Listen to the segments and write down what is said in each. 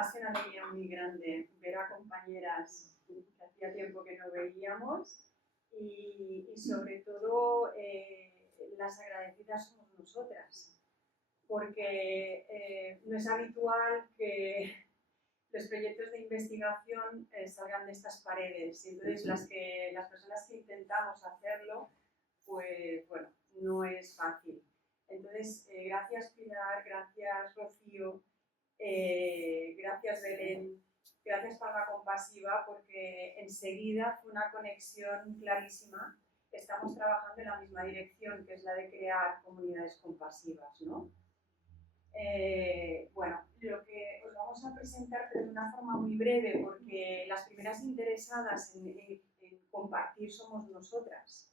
hace una alegría muy grande ver a compañeras que hacía tiempo que no veíamos y sobre todo las agradecidas somos nosotras, porque no es habitual que los proyectos de investigación salgan de estas paredes. Y entonces las personas que intentamos hacerlo, pues bueno, no es fácil. Entonces, gracias Pilar, gracias Rocío, gracias Belén, gracias Palma Compasiva, porque enseguida fue una conexión clarísima. Estamos trabajando en la misma dirección, que es la de crear comunidades compasivas, ¿no? Bueno, lo que os vamos a presentar, pero de una forma muy breve, porque las primeras interesadas en compartir somos nosotras.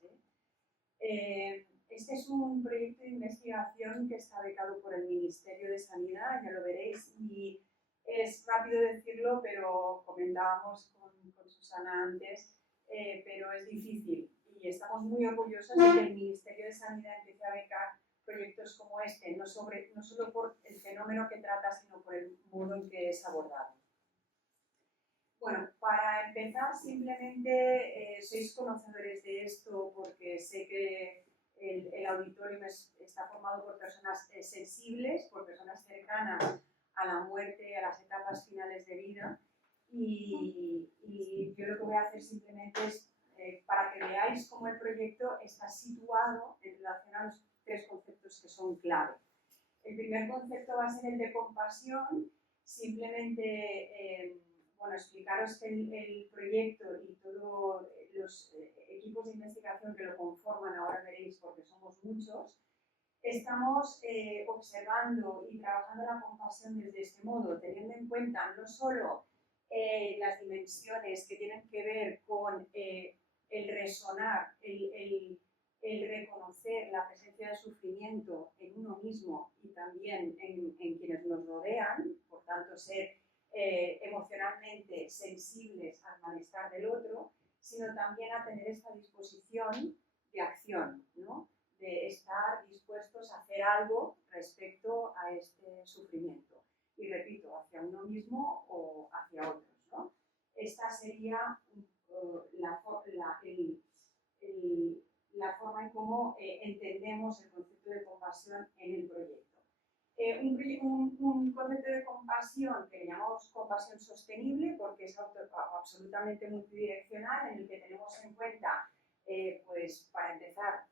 Este es un proyecto de investigación que está becado por el Ministerio de Sanidad, ya lo veréis, y es rápido decirlo, pero comentábamos con Susana antes, pero es difícil y estamos muy orgullosas de que el Ministerio de Sanidad empiece a becar proyectos como este, no solo por el fenómeno que trata, sino por el modo en que es abordado. Bueno, para empezar, simplemente sois conocedores de esto porque sé que el auditorio está formado por personas sensibles, por personas cercanas a la muerte, a las etapas finales de vida, y yo lo que voy a hacer simplemente es para que veáis cómo el proyecto está situado en relación a los tres conceptos que son clave. El primer concepto va a ser el de compasión, simplemente bueno, explicaros que el proyecto y todos los equipos de investigación que lo conforman, ahora veréis porque somos muchos, estamos observando y trabajando la compasión desde este modo, teniendo en cuenta no solo las dimensiones que tienen que ver con el resonar, el reconocer la presencia del sufrimiento en uno mismo y también en quienes nos rodean, por tanto ser emocionalmente sensibles al malestar del otro, sino también a tener esta disposición de acción, ¿no? De estar dispuestos a hacer algo respecto a este sufrimiento. Y repito, hacia uno mismo o hacia otros, ¿no? Esta sería la forma en cómo entendemos el concepto de compasión en el proyecto. Un concepto de compasión que le llamamos compasión sostenible porque es absolutamente multidireccional, en el que tenemos en cuenta, pues para empezar,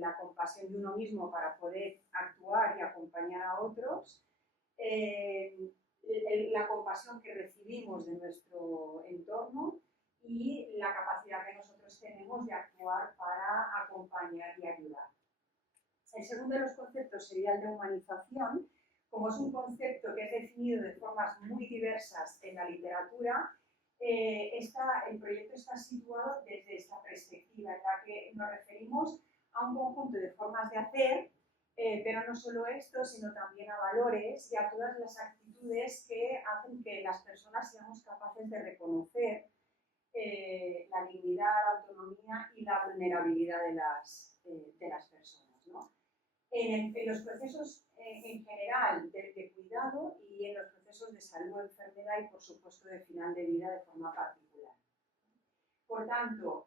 la compasión de uno mismo para poder actuar y acompañar a otros, la compasión que recibimos de nuestro entorno y la capacidad que nosotros tenemos de actuar para acompañar y ayudar. El segundo de los conceptos sería el de humanización. Como es un concepto que es definido de formas muy diversas en la literatura, el proyecto está situado desde esta perspectiva, en la que nos referimos a un conjunto de formas de hacer, pero no solo esto, sino también a valores y a todas las actitudes que hacen que las personas seamos capaces de reconocer la dignidad, la autonomía y la vulnerabilidad de las personas, ¿no? En los procesos en general de cuidado y en los procesos de salud o enfermedad y, por supuesto, de final de vida de forma particular. Por tanto,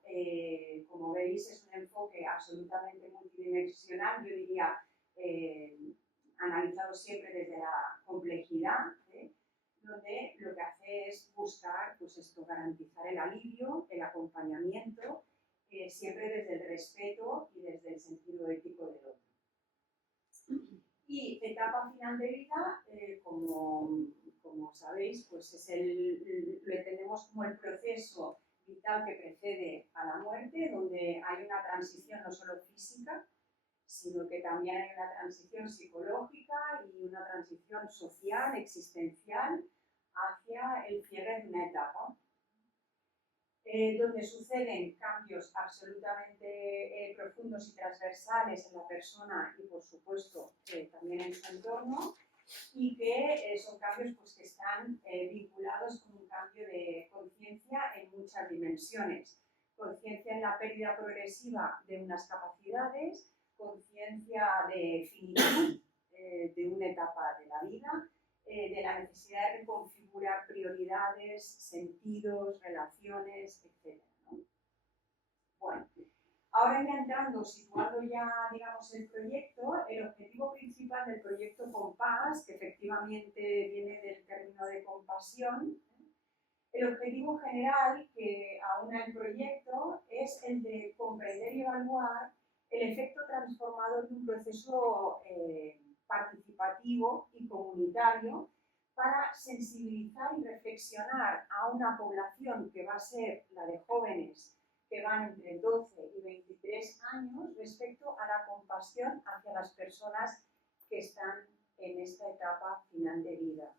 como veis, es un enfoque absolutamente multidimensional, yo diría, analizado siempre desde la complejidad, donde lo que hace es buscar, pues esto, garantizar el alivio, el acompañamiento, siempre desde el respeto y desde el sentido ético del otro. Y etapa final de vida, como sabéis, pues lo entendemos como el proceso vital que precede a la muerte, donde hay una transición no solo física, sino que también hay una transición psicológica y una transición social, existencial, hacia el cierre de una etapa. Donde suceden cambios absolutamente profundos y transversales en la persona y, por supuesto, también en su entorno, y que son cambios pues, que están vinculados con un cambio de conciencia en muchas dimensiones. Conciencia en la pérdida progresiva de unas capacidades, conciencia de finitud de una etapa de la vida, de la necesidad de reconfigurar prioridades, sentidos, relaciones, etc., ¿no? Bueno, ahora ya entrando, situando ya, digamos, el proyecto, el objetivo principal del proyecto Compás, que efectivamente viene del término de compasión, el objetivo general que aúna el proyecto es el de comprender y evaluar el efecto transformador de un proceso participativo y comunitario para sensibilizar y reflexionar a una población que va a ser la de jóvenes que van entre 12 y 23 años respecto a la compasión hacia las personas que están en esta etapa final de vida.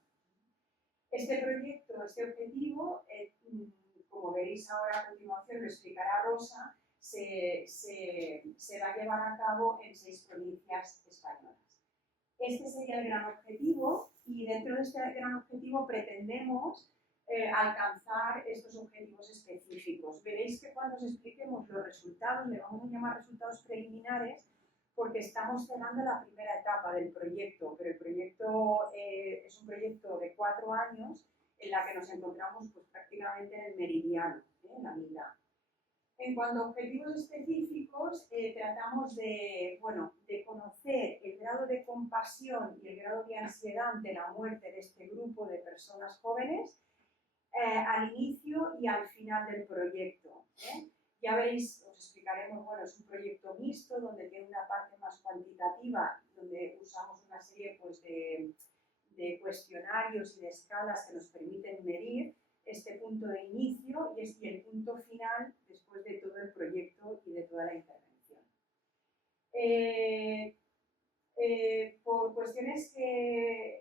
Este proyecto, este objetivo, como veréis ahora a continuación, lo explicará Rosa, se va a llevar a cabo en 6 provincias españolas. Este sería el gran objetivo y dentro de este gran objetivo pretendemos alcanzar estos objetivos específicos. Veréis que cuando os expliquemos los resultados, le vamos a llamar resultados preliminares porque estamos cerrando la primera etapa del proyecto, pero el proyecto es un proyecto de 4 años en la que nos encontramos pues, prácticamente en el meridiano, en la mitad. En cuanto a objetivos específicos, tratamos de conocer el grado de compasión y el grado de ansiedad ante la muerte de este grupo de personas jóvenes al inicio y al final del proyecto. Ya veréis, os explicaremos, bueno, es un proyecto mixto donde tiene una parte más cuantitativa, donde usamos una serie pues, de cuestionarios y de escalas que nos permiten medir este punto de inicio y el punto final después de todo el proyecto y de toda la intervención. Por cuestiones que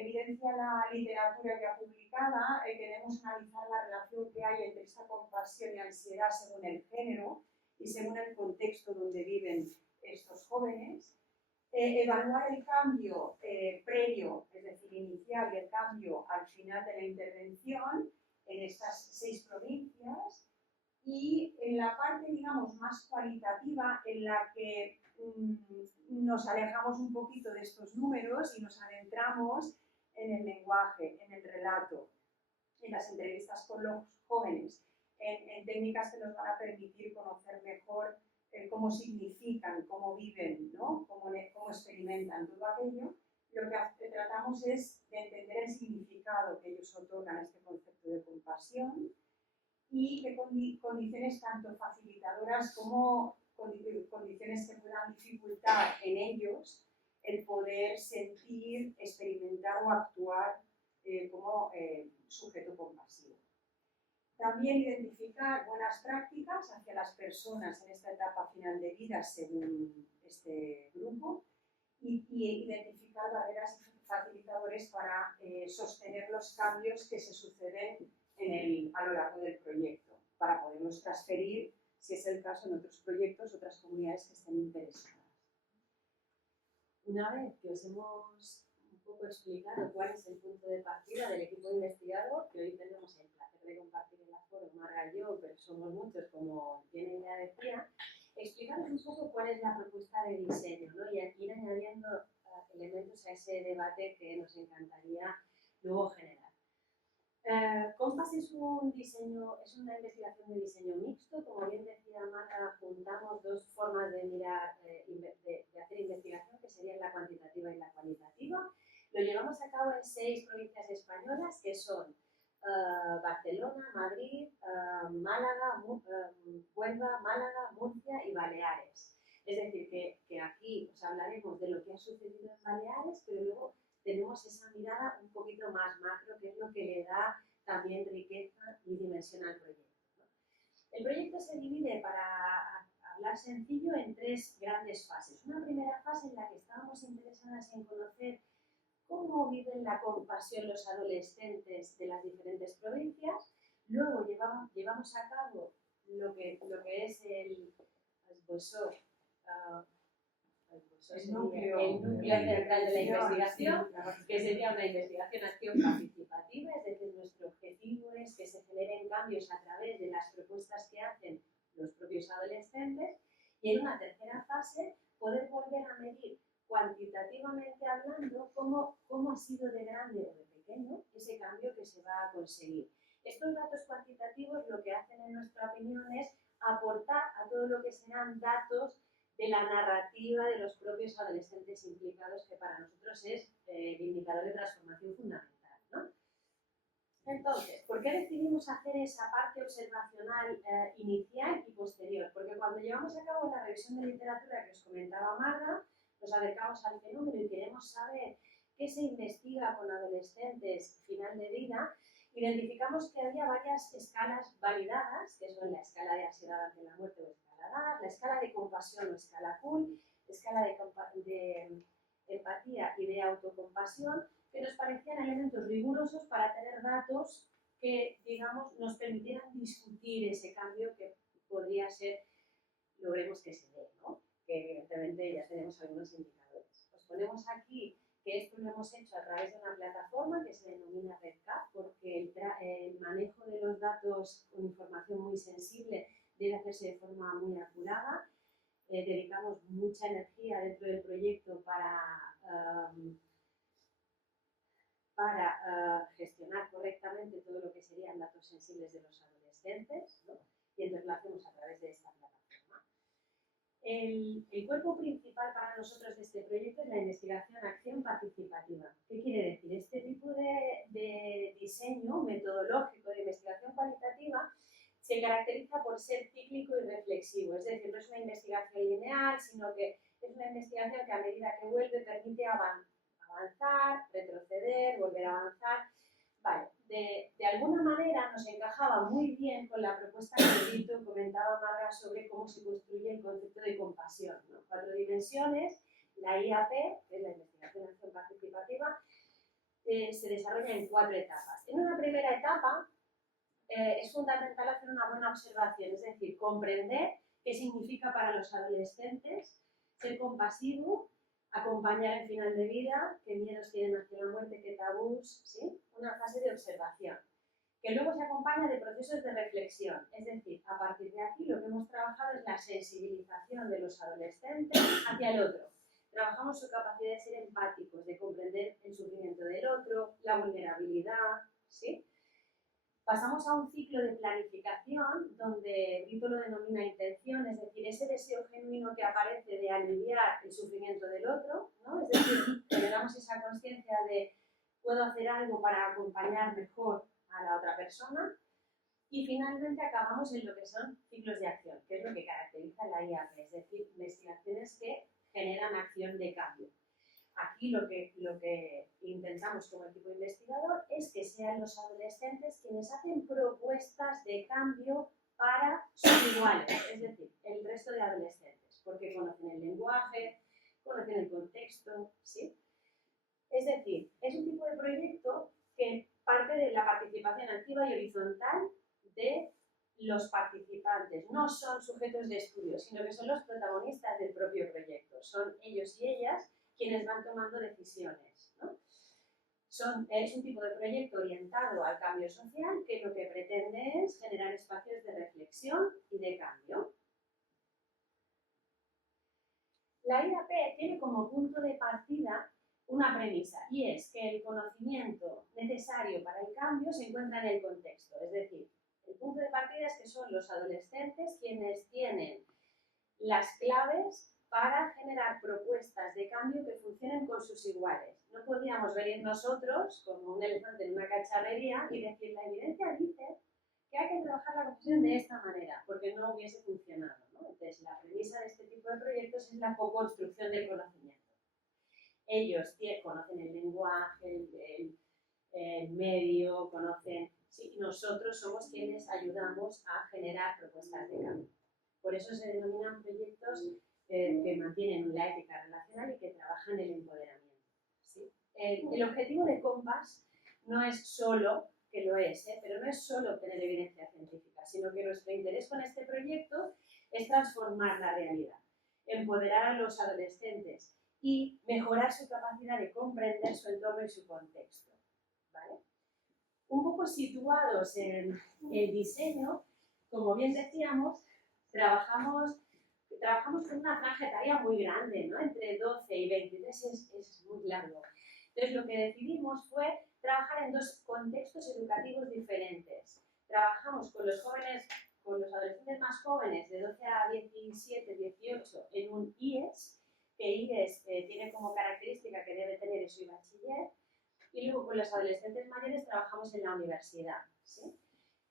evidencia la literatura ya publicada, queremos analizar la relación que hay entre esta compasión y ansiedad según el género y según el contexto donde viven estos jóvenes. Evaluar el cambio previo, es decir, inicial, y el cambio al final de la intervención en estas 6 provincias, y en la parte, digamos, más cualitativa, en la que nos alejamos un poquito de estos números y nos adentramos en el lenguaje, en el relato, en las entrevistas con los jóvenes, en técnicas que nos van a permitir conocer mejor cómo significan, cómo viven, ¿no? cómo experimentan todo aquello. Lo que tratamos es de entender el significado que ellos otorgan a este concepto de compasión y qué condiciones tanto facilitadoras como condiciones que puedan dificultar en ellos el poder sentir, experimentar o actuar como sujeto compasivo. También identificar buenas prácticas hacia las personas en esta etapa final de vida según este grupo y identificar barreras facilitadores para sostener los cambios que se suceden a lo largo del proyecto, para poderlos transferir, si es el caso, en otros proyectos, otras comunidades que estén interesadas. Una vez que os hemos un poco explicado cuál es el punto de partida del equipo investigador, que hoy tenemos el placer de compartir el aforo, Marga y yo, pero somos muchos, como Jenny ya decía, explicaros un poco cuál es la propuesta de diseño, ¿no? Y aquí ir añadiendo elementos a ese debate que nos encantaría luego generar. Compás es una investigación de diseño mixto, como bien decía Marta, juntamos 2 formas de mirar, de hacer investigación, que serían la cuantitativa y la cualitativa. Lo llevamos a cabo en 6 provincias españolas, que son Barcelona, Madrid, Málaga, Huelva, Málaga, Murcia y Baleares. Es decir, que aquí os hablaremos de lo que ha sucedido en Baleares, pero luego tenemos esa mirada un poquito más macro, que es lo que le da también riqueza y dimensión al proyecto, ¿no? El proyecto se divide, para hablar sencillo, en 3 grandes fases. Una primera fase en la que estábamos interesadas en conocer cómo viven la compasión los adolescentes de las diferentes provincias. Luego llevamos a cabo lo que es el núcleo central de la investigación, que sería una investigación participativa, es decir, nuestro objetivo es que se generen cambios a través de las propuestas que hacen los propios adolescentes, y en una tercera fase poder volver a medir cuantitativamente hablando cómo ha sido de grande o conseguir. Estos datos cuantitativos lo que hacen, en nuestra opinión, es aportar a todo lo que serán datos de la narrativa de los propios adolescentes implicados, que para nosotros es el indicador de transformación fundamental, ¿no? Entonces, ¿por qué decidimos hacer esa parte observacional inicial y posterior? Porque cuando llevamos a cabo la revisión de literatura que os comentaba Marga, nos acercamos al fenómeno y queremos saber qué se investiga con adolescentes final de vida. Identificamos que había varias escalas validadas, que son la escala de ansiedad ante la muerte o escala DAR, la escala de compasión o escala CUL, escala de empatía y de autocompasión, que nos parecían elementos rigurosos para tener datos que, digamos, nos permitieran discutir ese cambio que podría ser, logremos que se dé, ¿no? Que evidentemente ya tenemos algunos indicadores. Os ponemos aquí que esto lo hemos hecho a través de una plataforma que se denomina RedCap, porque el manejo de los datos con información muy sensible debe hacerse de forma muy acurada. Dedicamos mucha energía dentro del proyecto para gestionar correctamente todo lo que serían datos sensibles de los adolescentes, ¿no? Y entonces lo hacemos a través de esta plataforma. El cuerpo principal para nosotros de este proyecto es la investigación-acción participativa. ¿Qué quiere decir? Este tipo de diseño metodológico de investigación cualitativa se caracteriza por ser cíclico y reflexivo, es decir, no es una investigación lineal, sino que es una investigación que a medida que vuelve permite avanzar, retroceder, volver a avanzar. Vale, de alguna manera nos encajaba muy bien con la propuesta que Rito comentaba Marga sobre cómo se construye el concepto de compasión, ¿no? 4 dimensiones, la IAP, que es la investigación en acción participativa, se desarrolla en 4 etapas. En una primera etapa es fundamental hacer una buena observación, es decir, comprender qué significa para los adolescentes ser compasivo, acompañar en final de vida, qué miedos tienen hacia la muerte, qué tabús, ¿sí? Una fase de observación, que luego se acompaña de procesos de reflexión, es decir, a partir de aquí lo que hemos trabajado es la sensibilización de los adolescentes hacia el otro. Trabajamos su capacidad de ser empáticos, de comprender el sufrimiento del otro, la vulnerabilidad, ¿sí? Pasamos a un ciclo de planificación donde Rito lo denomina intención, es decir, ese deseo genuino que aparece de aliviar el sufrimiento del otro, ¿no? Es decir, generamos esa conciencia de puedo hacer algo para acompañar mejor a la otra persona. Y finalmente acabamos en lo que son ciclos de acción, que es lo que caracteriza la IAP, es decir, investigaciones que generan acción de cambio. Aquí lo que intentamos como equipo investigador es que sean los adolescentes quienes hacen propuestas de cambio para sus iguales, es decir, el resto de adolescentes, porque conocen el lenguaje, conocen el contexto, ¿sí? Es decir, es un tipo de proyecto que parte de la participación activa y horizontal de los participantes. No son sujetos de estudio, sino que son los protagonistas del propio proyecto. Son ellos y ellas quienes van tomando decisiones, ¿no? Es un tipo de proyecto orientado al cambio social que lo que pretende es generar espacios de reflexión y de cambio. La IAP tiene como punto de partida una premisa, y es que el conocimiento necesario para el cambio se encuentra en el contexto. Es decir, el punto de partida es que son los adolescentes quienes tienen las claves para generar propuestas de cambio que funcionen con sus iguales. No podíamos venir nosotros, como un elefante en una cacharrería, y decir, la evidencia dice que hay que trabajar la compasión de esta manera, porque no hubiese funcionado, ¿no? Entonces, la premisa de este tipo de proyectos es la co-construcción del conocimiento. Ellos conocen el lenguaje, el medio, conocen... Sí, nosotros somos quienes ayudamos a generar propuestas de cambio. Por eso se denominan proyectos que mantienen la ética relacional y que trabajan el empoderamiento, ¿sí? El objetivo de COMPAS no es solo, que lo es, pero no es solo obtener evidencia científica, sino que nuestro interés con este proyecto es transformar la realidad, empoderar a los adolescentes y mejorar su capacidad de comprender su entorno y su contexto, ¿vale? Un poco situados en el diseño, como bien decíamos, trabajamos con una franja etaria muy grande, ¿no? Entre 12 y 23 es muy largo. Entonces, lo que decidimos fue trabajar en dos contextos educativos diferentes. Trabajamos con los jóvenes, con los adolescentes más jóvenes, de 12 a 17, 18, en un IES, que IES tiene como característica que debe tener eso y bachiller, y luego con los adolescentes mayores trabajamos en la universidad, ¿sí?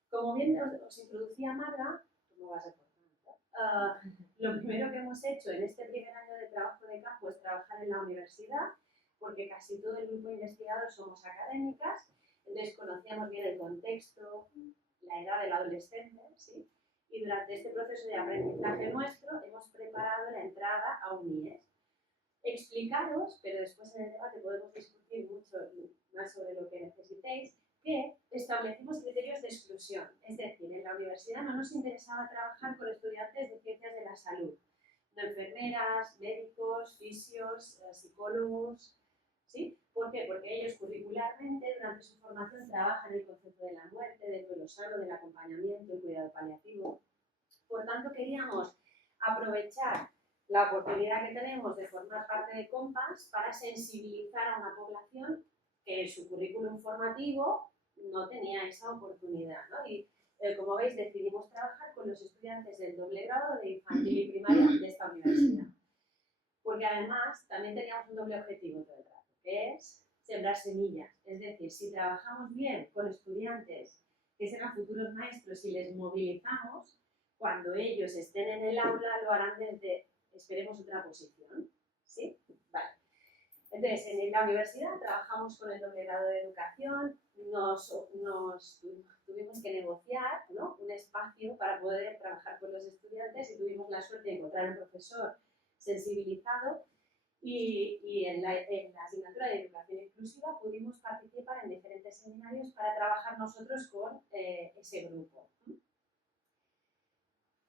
Como bien os introducía Marga, tú me vas a contar, lo primero que hemos hecho en este primer año de trabajo de campo es trabajar en la universidad, porque casi todo el grupo de investigadores somos académicas, entonces conocíamos bien el contexto, la edad del adolescente, ¿sí? Y durante este proceso de aprendizaje nuestro hemos preparado la entrada a un IES. Explicaros, pero después en el debate podemos discutir mucho más sobre lo que necesitéis, que establecimos criterios de exclusión. Es decir, en la universidad no nos interesaba trabajar con estudiantes de ciencias de la salud, no enfermeras, médicos, fisios, psicólogos, ¿sí? ¿Por qué? Porque ellos curricularmente durante su formación trabajan el concepto de la muerte, del duelo sano, del acompañamiento, el cuidado paliativo. Por tanto, queríamos aprovechar la oportunidad que tenemos de formar parte de COMPAS para sensibilizar a una población que en su currículum formativo no tenía esa oportunidad, ¿no? Y como veis, decidimos trabajar con los estudiantes del doble grado de infantil y primaria de esta universidad. Porque además también teníamos un doble objetivo todo el rato, que es sembrar semillas. Es decir, si trabajamos bien con estudiantes que serán futuros maestros y les movilizamos, cuando ellos estén en el aula lo harán desde, esperemos, otra posición. ¿Sí? Vale. Entonces, en la universidad trabajamos con el doble grado de educación, tuvimos que negociar, ¿no?, un espacio para poder trabajar con los estudiantes y tuvimos la suerte de encontrar un profesor sensibilizado y en la asignatura de educación inclusiva pudimos participar en diferentes seminarios para trabajar nosotros con ese grupo.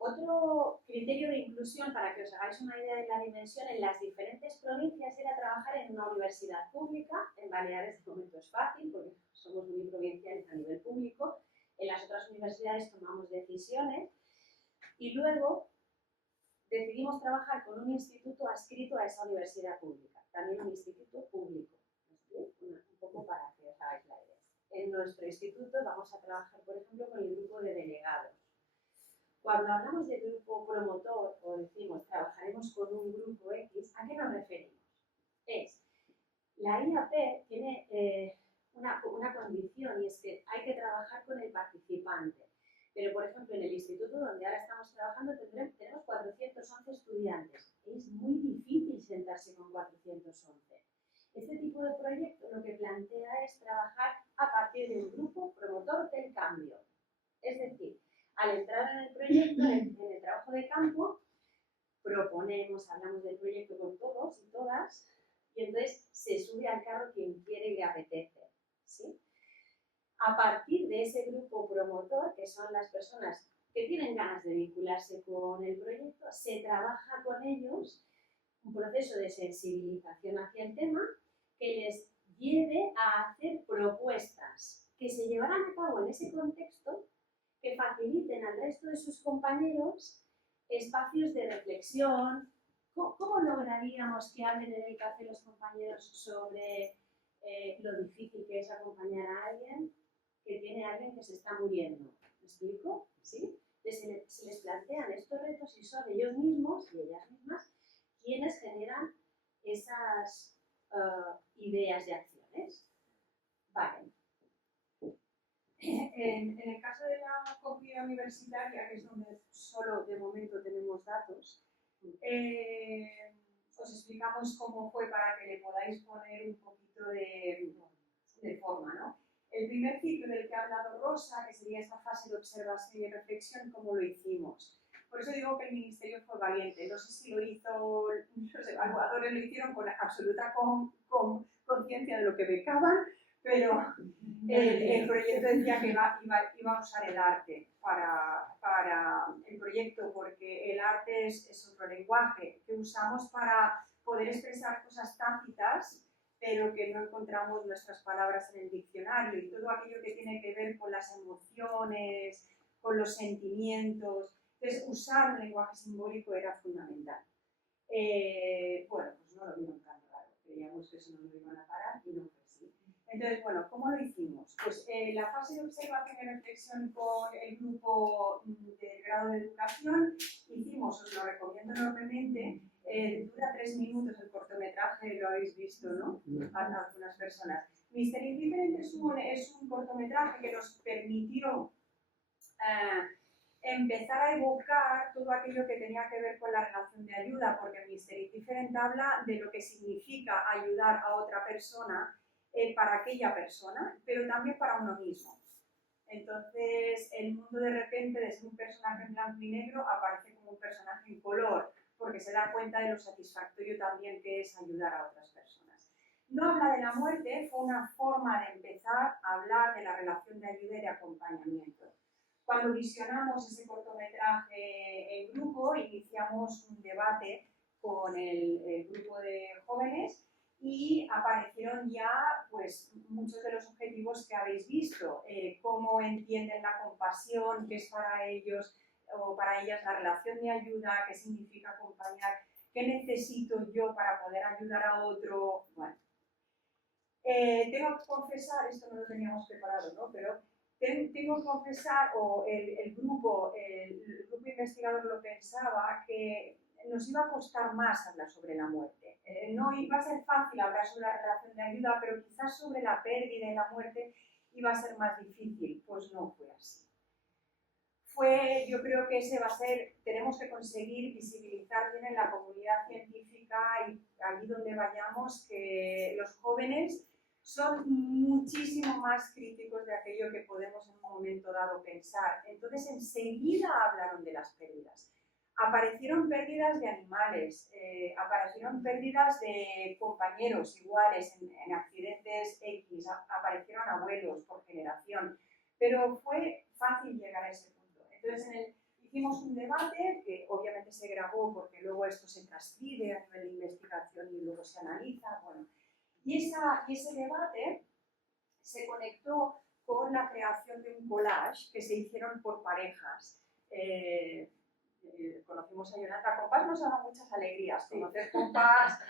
Otro criterio de inclusión, para que os hagáis una idea de la dimensión, en las diferentes provincias era trabajar en una universidad pública. En Baleares de momento es fácil porque somos uniprovinciales a nivel público. En las otras universidades tomamos decisiones y luego decidimos trabajar con un instituto adscrito a esa universidad pública, también un instituto público, ¿sí? Un poco para que os hagáis la idea. En nuestro instituto vamos a trabajar, por ejemplo, con el grupo de delegados. Cuando hablamos de grupo promotor o decimos trabajaremos con un grupo X, ¿a qué nos referimos? La IAP tiene una condición y es que hay que trabajar con el participante. Pero, por ejemplo, en el instituto donde ahora estamos trabajando tenemos 411 estudiantes. Es muy difícil sentarse con 411. Este tipo de proyecto lo que plantea es trabajar a partir de un grupo promotor del cambio. Es decir, al entrar en el proyecto, en el trabajo de campo, proponemos, hablamos del proyecto con todos y todas, y entonces se sube al carro quien quiere y le apetece, ¿sí? A partir de ese grupo promotor, que son las personas que tienen ganas de vincularse con el proyecto, se trabaja con ellos un proceso de sensibilización hacia el tema que les lleve a hacer propuestas que se llevarán a cabo en ese contexto, que faciliten al resto de sus compañeros espacios de reflexión. ¿Cómo lograríamos que hablen en el café los compañeros sobre lo difícil que es acompañar a alguien que tiene a alguien que se está muriendo? ¿Me explico? ¿Sí? Se les plantean estos retos y son ellos mismos y ellas mismas quienes generan esas ideas y acciones. Vale. En el caso de la comunidad universitaria, que es donde solo de momento tenemos datos, os explicamos cómo fue para que le podáis poner un poquito de forma, ¿no? El primer ciclo del que ha hablado Rosa, que sería esa fase de observación y reflexión, ¿cómo lo hicimos? Por eso digo que el Ministerio fue valiente. No sé si lo hizo, los evaluadores lo hicieron con absoluta conciencia de lo que becaban, pero el proyecto decía que iba a usar el arte para el proyecto, porque el arte es otro lenguaje que usamos para poder expresar cosas tácitas, pero que no encontramos nuestras palabras en el diccionario, y todo aquello que tiene que ver con las emociones, con los sentimientos. Entonces, usar un lenguaje simbólico era fundamental. Bueno, pues no lo vieron tan raro. creíamos que eso no lo iban a parar y no fue así. Entonces, bueno, ¿cómo lo hicimos? Pues la fase de observación y reflexión con el grupo de grado de educación hicimos, os lo recomiendo enormemente, dura 3 minutos el cortometraje, lo habéis visto, ¿no? A algunas personas. Mister Indifferent es un cortometraje que nos permitió empezar a evocar todo aquello que tenía que ver con la relación de ayuda, porque Mister Indifferent habla de lo que significa ayudar a otra persona para aquella persona, pero también para uno mismo. Entonces, el mundo de repente, de ser un personaje en blanco y negro, aparece como un personaje en color, porque se da cuenta de lo satisfactorio también que es ayudar a otras personas. No habla de la muerte, fue una forma de empezar a hablar de la relación de ayuda y de acompañamiento. Cuando visionamos ese cortometraje en grupo, iniciamos un debate con el grupo de jóvenes y aparecieron ya pues, muchos de los objetivos que habéis visto, cómo entienden la compasión, qué es para ellos o para ellas la relación de ayuda, qué significa acompañar, qué necesito yo para poder ayudar a otro. Bueno, tengo que confesar, esto no lo teníamos preparado, ¿no? Pero tengo que confesar, o el grupo investigador lo pensaba, que nos iba a costar más hablar sobre la muerte. No iba a ser fácil hablar sobre la relación de ayuda, pero quizás sobre la pérdida y la muerte iba a ser más difícil. Pues no fue así. Yo creo que ese va a ser, tenemos que conseguir visibilizar bien en la comunidad científica y allí donde vayamos que los jóvenes son muchísimo más críticos de aquello que podemos en un momento dado pensar. Entonces enseguida hablaron de las pérdidas. Aparecieron pérdidas de animales, aparecieron pérdidas de compañeros iguales en accidentes X, aparecieron abuelos por generación, pero fue fácil llegar a ese punto. Entonces hicimos un debate que obviamente se grabó porque luego esto se transcribe a nivel de investigación y luego se analiza, bueno. Y ese debate se conectó con la creación de un collage que se hicieron por parejas. Conocimos a Yolanda Compás, nos ha dado muchas alegrías conocer Compás,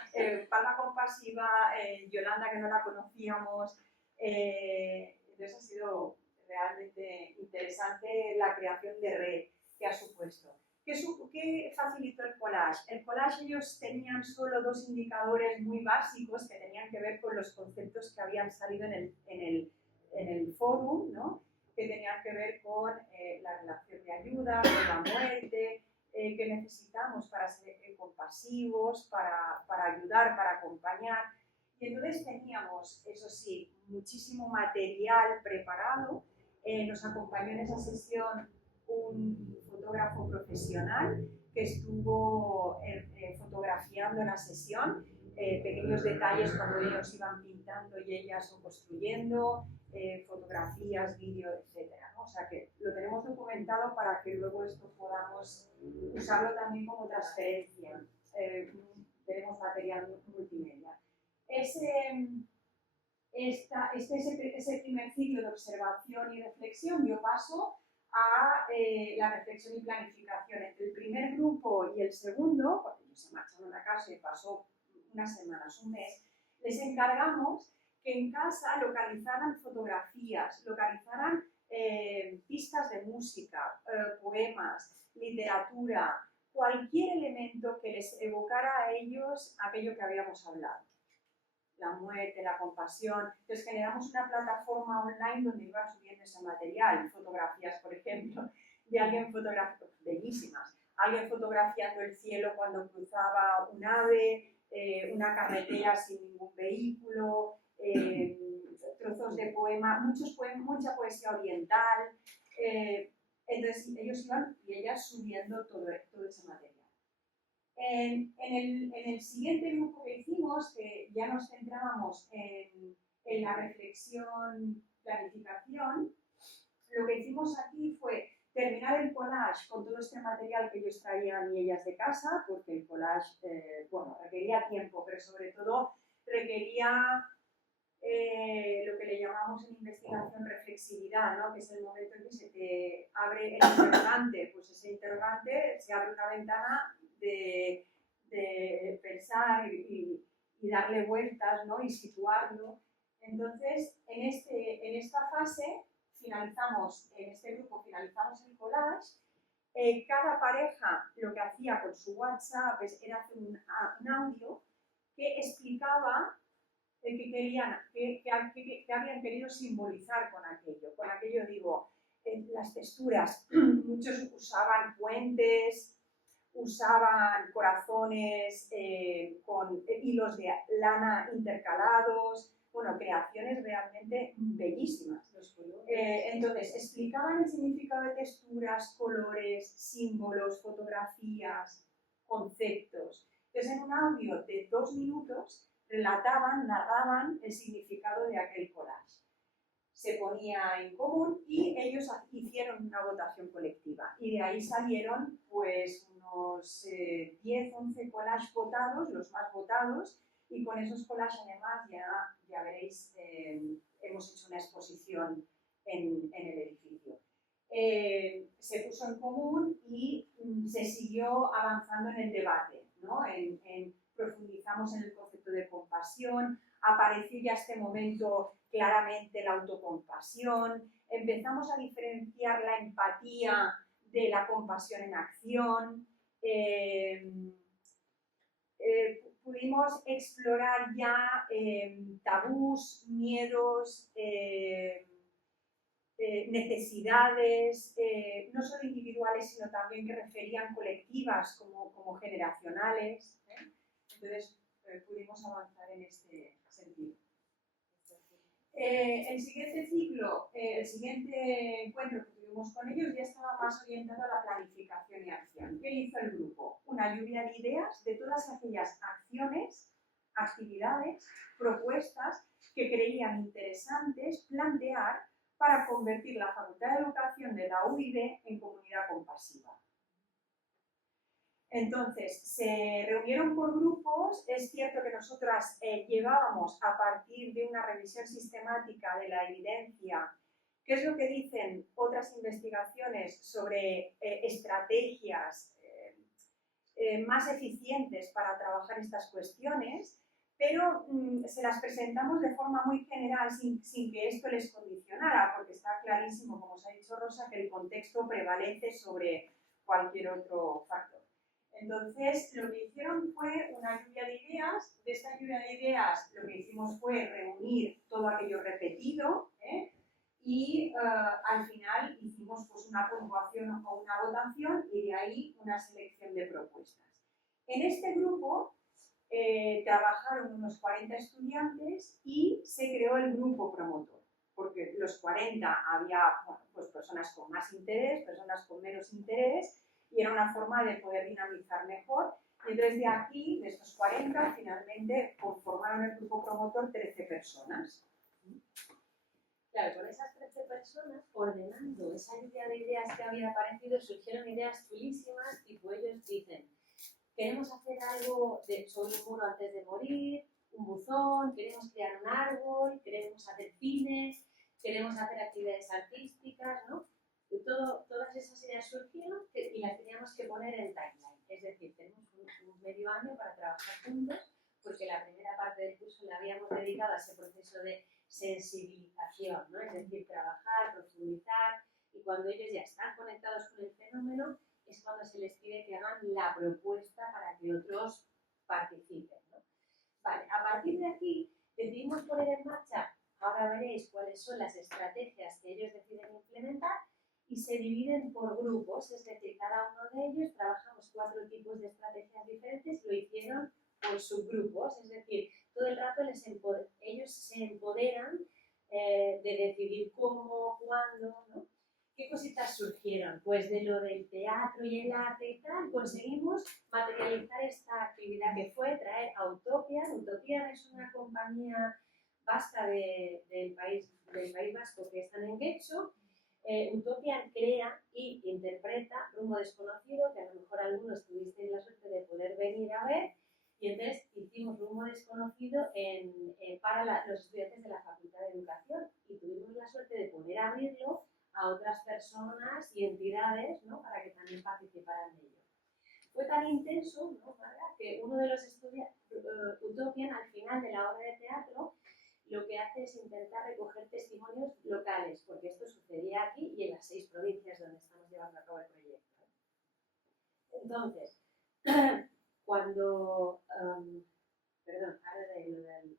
Palma Compasiva, Yolanda que no la conocíamos. Entonces ha sido realmente interesante la creación de red que ha supuesto. ¿Qué facilitó el collage? El collage ellos tenían solo 2 indicadores muy básicos que tenían que ver con los conceptos que habían salido en el fórum, ¿no? Que tenían que ver con la relación de ayuda, con la muerte, que necesitamos para ser compasivos, para ayudar, para acompañar. Y entonces teníamos, eso sí, muchísimo material preparado. Nos acompañó en esa sesión un fotógrafo profesional que estuvo fotografiando la sesión, pequeños detalles cuando ellos iban pintando y ellas o construyendo, fotografías, vídeos, etc. ¿no? O sea que lo tenemos documentado para que luego esto podamos usarlo también como transferencia. Tenemos material multimedia. Ese primer ciclo de observación y reflexión dio paso a la reflexión y planificación. Entre el primer grupo y el segundo, porque ellos se marcharon a casa y pasó unas semanas, un mes, les encargamos que en casa localizaran fotografías, localizaran pistas de música, poemas, literatura, cualquier elemento que les evocara a ellos aquello que habíamos hablado. La muerte, la compasión. Entonces generamos una plataforma online donde iban subiendo ese material, fotografías, por ejemplo, de alguien fotografiando, bellísimas, alguien fotografiando el cielo cuando cruzaba un ave, una carretera sin ningún vehículo, trozos de poema, mucha poesía oriental. Entonces ellos iban y ellas subiendo todo ese material. En el siguiente grupo que hicimos, que ya nos centrábamos en la reflexión, planificación, lo que hicimos aquí fue terminar el collage con todo este material que ellos traían y ellas de casa, porque el collage, requería tiempo, pero sobre todo requería lo que le llamamos en investigación reflexividad, ¿no? Que es el momento en que se te abre el interrogante. Pues ese interrogante se abre una ventana de pensar y darle vueltas, ¿no? Y situarlo. Entonces, en esta fase finalizamos, en este grupo finalizamos el collage. Cada pareja lo que hacía con su WhatsApp era hacer un audio que explicaba qué habían querido simbolizar con aquello. Con aquello digo, las texturas, muchos usaban puentes, usaban corazones con hilos de lana intercalados, bueno, creaciones realmente bellísimas. Entonces, explicaban el significado de texturas, colores, símbolos, fotografías, conceptos. Entonces, en un audio de 2 minutos, relataban, narraban el significado de aquel collage. Se ponía en común y ellos hicieron una votación colectiva. Y de ahí salieron pues unos 10, 11 collages votados, los más votados, y con esos collages además ya veréis, hemos hecho una exposición en el edificio. Se puso en común y se siguió avanzando en el debate, ¿no? Profundizamos en el concepto de compasión, apareció ya este momento claramente la autocompasión, empezamos a diferenciar la empatía de la compasión en acción, pudimos explorar ya tabús, miedos, necesidades, no solo individuales, sino también que referían colectivas como generacionales. Entonces, pudimos avanzar en este sentido. El siguiente ciclo, el siguiente encuentro que tuvimos con ellos ya estaba más orientado a la planificación y acción. ¿Qué hizo el grupo? Una lluvia de ideas de todas aquellas acciones, actividades, propuestas que creían interesantes plantear para convertir la Facultad de Educación de la UID en comunidad compasiva. Entonces, se reunieron por grupos. Es cierto que nosotras llevábamos a partir de una revisión sistemática de la evidencia, qué es lo que dicen otras investigaciones sobre estrategias más eficientes para trabajar estas cuestiones, pero se las presentamos de forma muy general sin que esto les condicionara, porque está clarísimo, como os ha dicho Rosa, que el contexto prevalece sobre cualquier otro factor. Entonces, lo que hicieron fue una lluvia de ideas. De esta lluvia de ideas, lo que hicimos fue reunir todo aquello repetido, y al final hicimos pues, una puntuación o una votación y de ahí una selección de propuestas. En este grupo trabajaron unos 40 estudiantes y se creó el grupo promotor, porque los 40 había pues, personas con más interés, personas con menos interés, y era una forma de poder dinamizar mejor. Y entonces de aquí, de estos 40, finalmente conformaron el grupo promotor 13 personas. Claro, con esas 13 personas, ordenando esa lluvia de ideas que había aparecido, surgieron ideas chulísimas, tipo ellos dicen, queremos hacer algo sobre un muro antes de morir, un buzón, queremos crear un árbol, queremos hacer cine, queremos hacer actividades artísticas, ¿no? Y todas esas ideas surgieron y las teníamos que poner en timeline. Es decir, tenemos un medio año para trabajar juntos, porque la primera parte del curso la habíamos dedicado a ese proceso de sensibilización, ¿no? Es decir, trabajar, profundizar, y cuando ellos ya están conectados con el fenómeno, es cuando se les pide que hagan la propuesta para que otros participen, ¿no? Vale, a partir de aquí decidimos poner en marcha, ahora veréis cuáles son las estrategias que ellos deciden implementar, y se dividen por grupos, es decir, cada uno de ellos trabajamos 4 tipos de estrategias diferentes, lo hicieron por subgrupos, es decir, todo el rato ellos se empoderan de decidir cómo, cuándo, ¿no? ¿Qué cositas surgieron? Pues de lo del teatro y el arte y tal, conseguimos materializar esta actividad que fue traer a Utopian. Utopian es una compañía vasca del País Vasco que están en Getxo. Utopian crea y interpreta Rumbo Desconocido, que a lo mejor algunos tuvisteis la suerte de poder venir a ver, y entonces hicimos Rumbo Desconocido para los estudiantes de la Facultad de Educación, y tuvimos la suerte de poder abrirlo a otras personas y entidades, ¿no? Para que también participaran de ello. fue tan intenso, ¿no, Marga? Que uno de los estudiantes, Utopian, al final de la obra de teatro, lo que hace es intentar recoger testimonios locales, porque esto sucedía aquí y en las 6 provincias donde estamos llevando a cabo el proyecto. Entonces, cuando, perdón, ahora de lo del...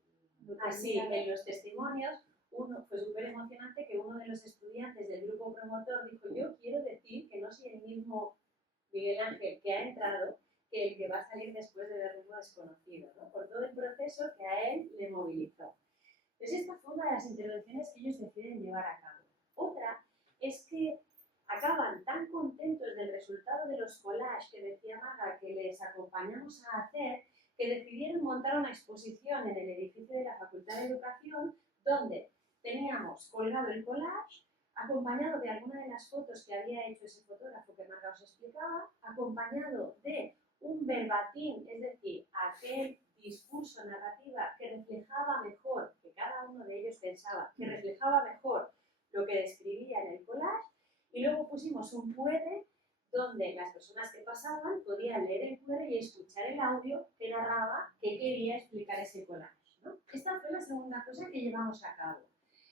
Así, en los testimonios, fue súper emocionante que uno de los estudiantes del grupo promotor dijo: yo quiero decir que no soy el mismo Miguel Ángel que ha entrado que el que va a salir después de ver Rumbo Desconocido, ¿no? Por todo el proceso que a él le movilizó. Entonces esta fue una de las intervenciones que ellos deciden llevar a cabo. Otra es que acaban tan contentos del resultado de los collages que decía Maga que les acompañamos a hacer, que decidieron montar una exposición en el edificio de la Facultad de Educación donde teníamos colgado el collage acompañado de alguna de las fotos que había hecho ese fotógrafo que Marga os explicaba, acompañado de un verbatim, es decir, aquel discurso, narrativa que reflejaba mejor, que cada uno de ellos pensaba, que reflejaba mejor lo que describía en el collage, y luego pusimos un QR donde las personas que pasaban podían leer el QR y escuchar el audio que narraba qué quería explicar ese collage, ¿no? Esta fue la segunda cosa que llevamos a cabo.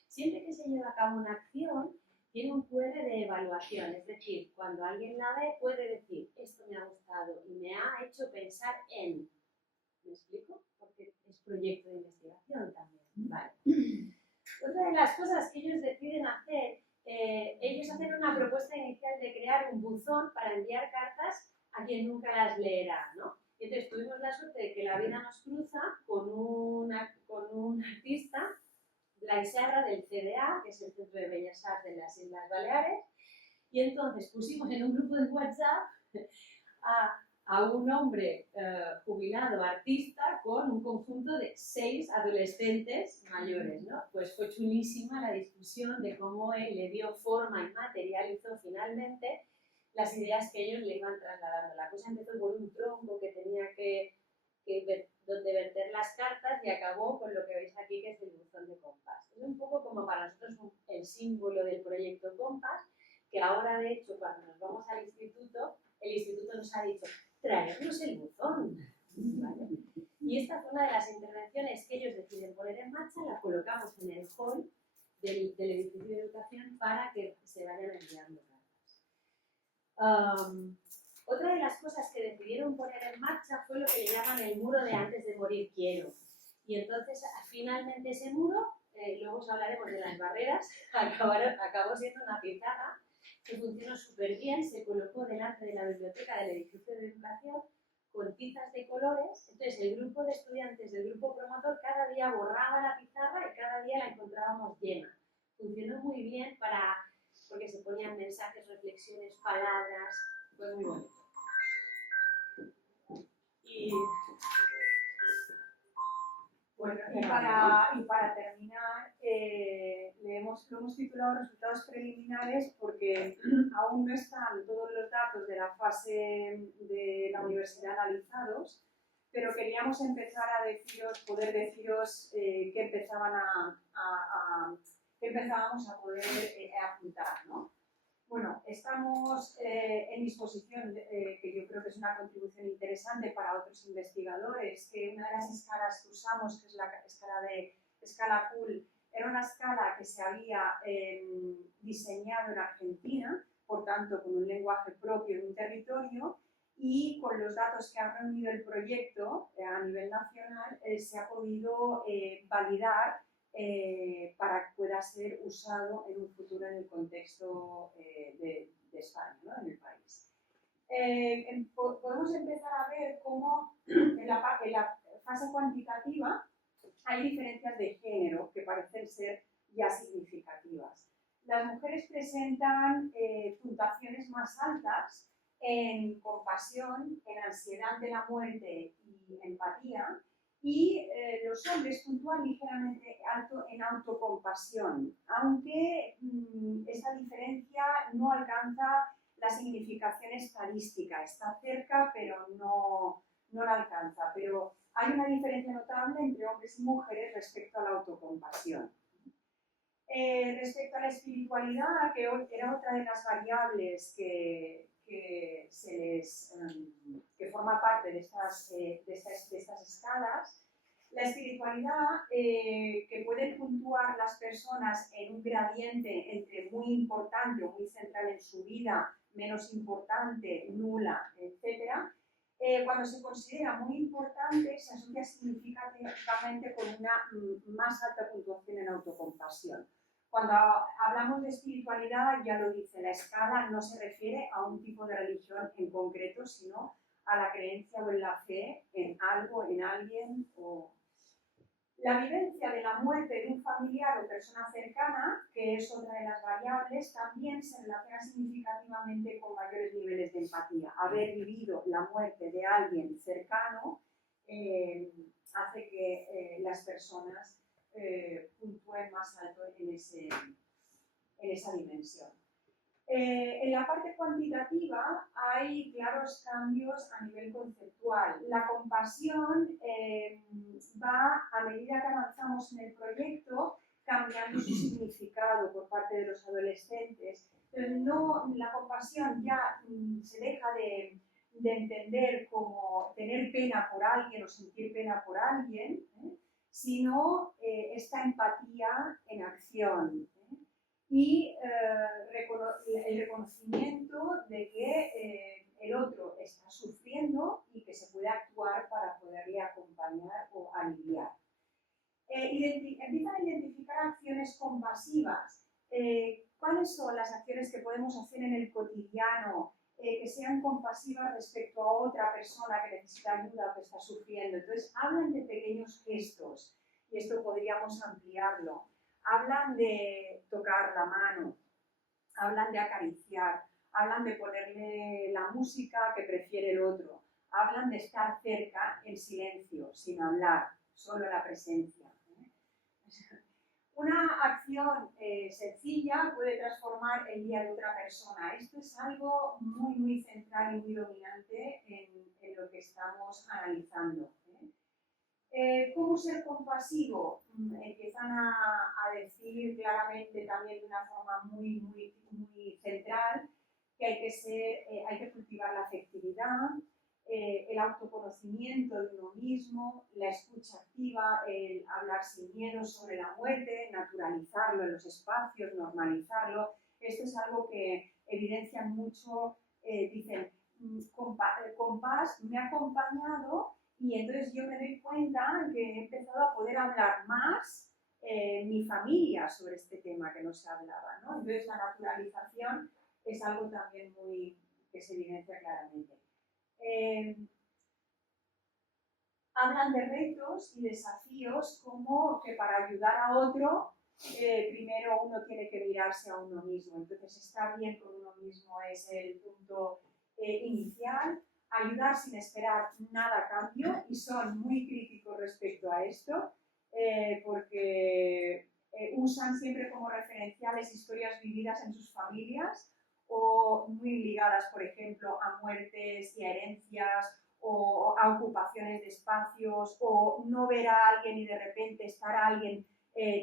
Siempre que se lleva a cabo una acción, tiene un QR de evaluación, es decir, cuando alguien la ve puede decir: esto me ha gustado y me ha hecho pensar en... ¿Me explico? Porque es proyecto de investigación también. Vale. Otra de las cosas que ellos deciden hacer, ellos hacen una propuesta inicial de crear un buzón para enviar cartas a quien nunca las leerá, ¿no? Y entonces tuvimos la suerte de que la vida nos cruza con un artista, Blai Serra, del CDA, que es el Centro de Bellas Artes de las Islas Baleares, y entonces pusimos en un grupo de WhatsApp a un hombre jubilado, artista, con un conjunto de 6 adolescentes mayores, ¿no? Pues fue chulísima la discusión de cómo él le dio forma y materializó finalmente las ideas que ellos le iban trasladando. La cosa empezó por un tronco que tenía donde verter las cartas y acabó con lo que veis aquí, que es el buzón de Compás. Es un poco como para nosotros el símbolo del proyecto Compás, que ahora de hecho cuando nos vamos al instituto, el instituto nos ha dicho: traernos el buzón, ¿vale? Y esta fue una de las intervenciones que ellos deciden poner en marcha, la colocamos en el hall del edificio de educación para que se vayan enviando cartas. Otra de las cosas que decidieron poner en marcha fue lo que le llaman el muro de antes de morir quiero. Y entonces finalmente ese muro, luego os hablaremos de las barreras, acabó siendo una pizarra que funcionó súper bien, se colocó delante de la biblioteca del edificio de educación con tizas de colores. Entonces el grupo de estudiantes del grupo promotor cada día borraba la pizarra y cada día la encontrábamos llena. Funcionó muy bien porque se ponían mensajes, reflexiones, palabras, fue muy bonito. Bueno, y para terminar, lo hemos titulado Resultados Preliminares porque aún no están todos los datos de la fase de la universidad analizados, pero queríamos empezar a poder deciros que empezábamos a poder apuntar, ¿no? Bueno, estamos en disposición, que yo creo que es una contribución interesante para otros investigadores, que una de las escalas que usamos, que es la escala CUL, era una escala que se había diseñado en Argentina, por tanto con un lenguaje propio de un territorio, y con los datos que ha reunido el proyecto a nivel nacional se ha podido validar para que pueda ser usado en un futuro en el contexto de España, ¿no? En el país. Podemos empezar a ver cómo en la fase cuantitativa hay diferencias de género que parecen ser ya significativas. Las mujeres presentan puntuaciones más altas en compasión, en ansiedad de la muerte y empatía, y los hombres puntúan ligeramente alto en autocompasión, aunque esa diferencia no alcanza la significación estadística, está cerca pero no la alcanza, pero hay una diferencia notable entre hombres y mujeres respecto a la autocompasión. Respecto a la espiritualidad, que era otra de las variables que que forma parte de estas escalas. La espiritualidad, que pueden puntuar las personas en un gradiente entre muy importante o muy central en su vida, menos importante, nula, etc. Cuando se considera muy importante, se asocia significativamente con una más alta puntuación en autocompasión. Cuando hablamos de espiritualidad, ya lo dice, la escala no se refiere a un tipo de religión en concreto, sino a la creencia o en la fe en algo, en alguien. La vivencia de la muerte de un familiar o persona cercana, que es otra de las variables, también se relaciona significativamente con mayores niveles de empatía. Haber vivido la muerte de alguien cercano hace que las personas puntúen más alto en esa dimensión. En la parte cuantitativa hay claros cambios a nivel conceptual. La compasión va, a medida que avanzamos en el proyecto, cambiando su significado por parte de los adolescentes. La compasión ya se deja de entender como tener pena por alguien o sentir pena por alguien, sino esta empatía en acción. Y el reconocimiento de que el otro está sufriendo y que se puede actuar para poderle acompañar o aliviar. Empiezan a identificar acciones compasivas. ¿Cuáles son las acciones que podemos hacer en el cotidiano que sean compasivas respecto a otra persona que necesita ayuda o que está sufriendo? Entonces, hablan de pequeños gestos y esto podríamos ampliarlo. Hablan de tocar la mano, hablan de acariciar, hablan de ponerle la música que prefiere el otro, hablan de estar cerca en silencio, sin hablar, solo la presencia. Una acción sencilla puede transformar el día de otra persona. Esto es algo muy, muy central y muy dominante en lo que estamos analizando. ¿Cómo ser compasivo? Empiezan a decir claramente también de una forma muy, muy, muy central que hay que cultivar la afectividad, el autoconocimiento de uno mismo, la escucha activa, el hablar sin miedo sobre la muerte, naturalizarlo en los espacios, normalizarlo. Esto es algo que evidencian mucho, dicen, compás me ha acompañado. Y entonces yo me doy cuenta que he empezado a poder hablar más mi familia sobre este tema que no se hablaba, ¿no? Entonces la naturalización es algo también que se evidencia claramente. Hablan de retos y desafíos como que para ayudar a otro primero uno tiene que mirarse a uno mismo. Entonces estar bien con uno mismo es el punto inicial. Ayudar sin esperar nada a cambio y son muy críticos respecto a esto porque usan siempre como referenciales historias vividas en sus familias o muy ligadas, por ejemplo, a muertes y a herencias o a ocupaciones de espacios o no ver a alguien y de repente estar alguien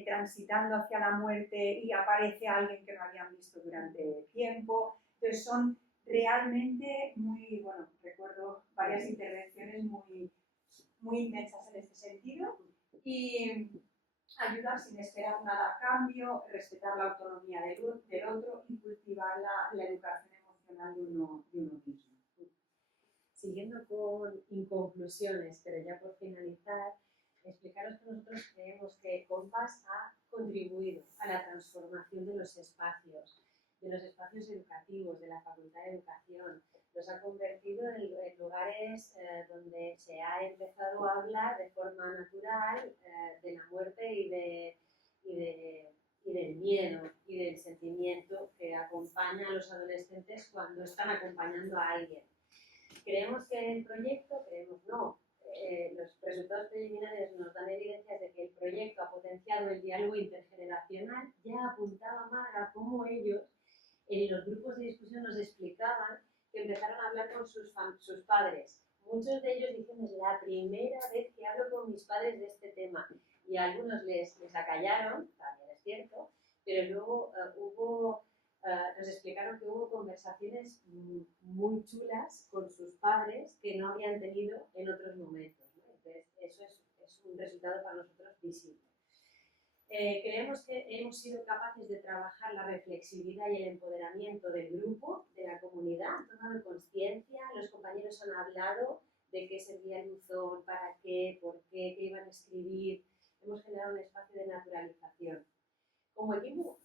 transitando hacia la muerte y aparece alguien que no habían visto durante tiempo. Entonces son realmente muy, bueno, recuerdo varias intervenciones muy, muy intensas en este sentido y ayudar sin esperar nada a cambio, respetar la autonomía del otro y cultivar la educación emocional de uno mismo. Siguiendo con inconclusiones, pero ya por finalizar, explicaros que nosotros creemos que Compass ha contribuido a la transformación de los espacios educativos, de la Facultad de Educación. Los ha convertido en lugares donde se ha empezado a hablar de forma natural de la muerte y del miedo y del sentimiento que acompaña a los adolescentes cuando están acompañando a alguien. Creemos que el proyecto, los resultados preliminares nos dan evidencias de que el proyecto ha potenciado el diálogo intergeneracional. Ya apuntaba Marga cómo ellos en los grupos de discusión nos explicaban que empezaron a hablar con sus padres. Muchos de ellos dicen, es la primera vez que hablo con mis padres de este tema. Y a algunos les acallaron, también es cierto, pero luego hubo nos explicaron que hubo conversaciones muy chulas con sus padres que no habían tenido en otros momentos, ¿no? Entonces, eso es un resultado para nosotros visible. Creemos que hemos sido capaces de trabajar la reflexividad y el empoderamiento del grupo, de la comunidad, han tomado conciencia, los compañeros han hablado de qué servía el buzón, para qué, por qué iban a escribir, hemos generado un espacio de naturalización. Como equipo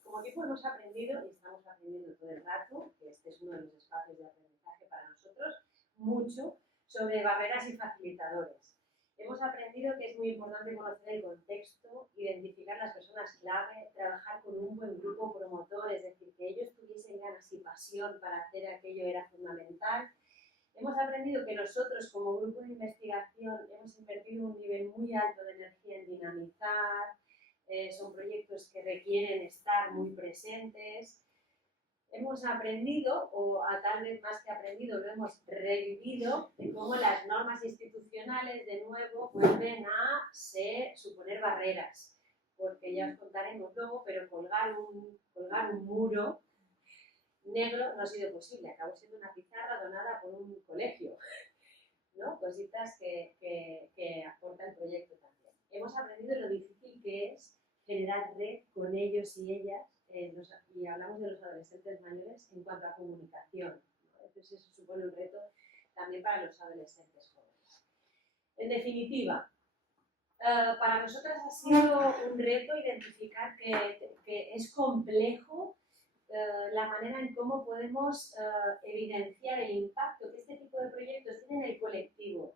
hemos aprendido, y estamos aprendiendo todo el rato, que este es uno de los espacios de aprendizaje para nosotros, mucho sobre barreras y facilitadores. Hemos aprendido que es muy importante conocer el contexto, identificar las personas clave, trabajar con un buen grupo promotor, es decir, que ellos tuviesen ganas y pasión para hacer aquello era fundamental. Hemos aprendido que nosotros como grupo de investigación hemos invertido un nivel muy alto de energía en dinamizar, son proyectos que requieren estar muy presentes. Hemos aprendido, o tal vez más que aprendido, lo hemos revivido, de cómo las normas institucionales de nuevo vuelven a suponer barreras, porque ya os contaremos luego, pero colgar un muro negro no ha sido posible, acabó siendo una pizarra donada por un colegio, ¿no? Cositas que aporta el proyecto también. Hemos aprendido lo difícil que es generar red con ellos y ellas, y hablamos de los adolescentes mayores en cuanto a comunicación, ¿no? Entonces eso supone un reto también para los adolescentes jóvenes. En definitiva, para nosotras ha sido un reto identificar que es complejo la manera en cómo podemos evidenciar el impacto que este tipo de proyectos tienen en el colectivo.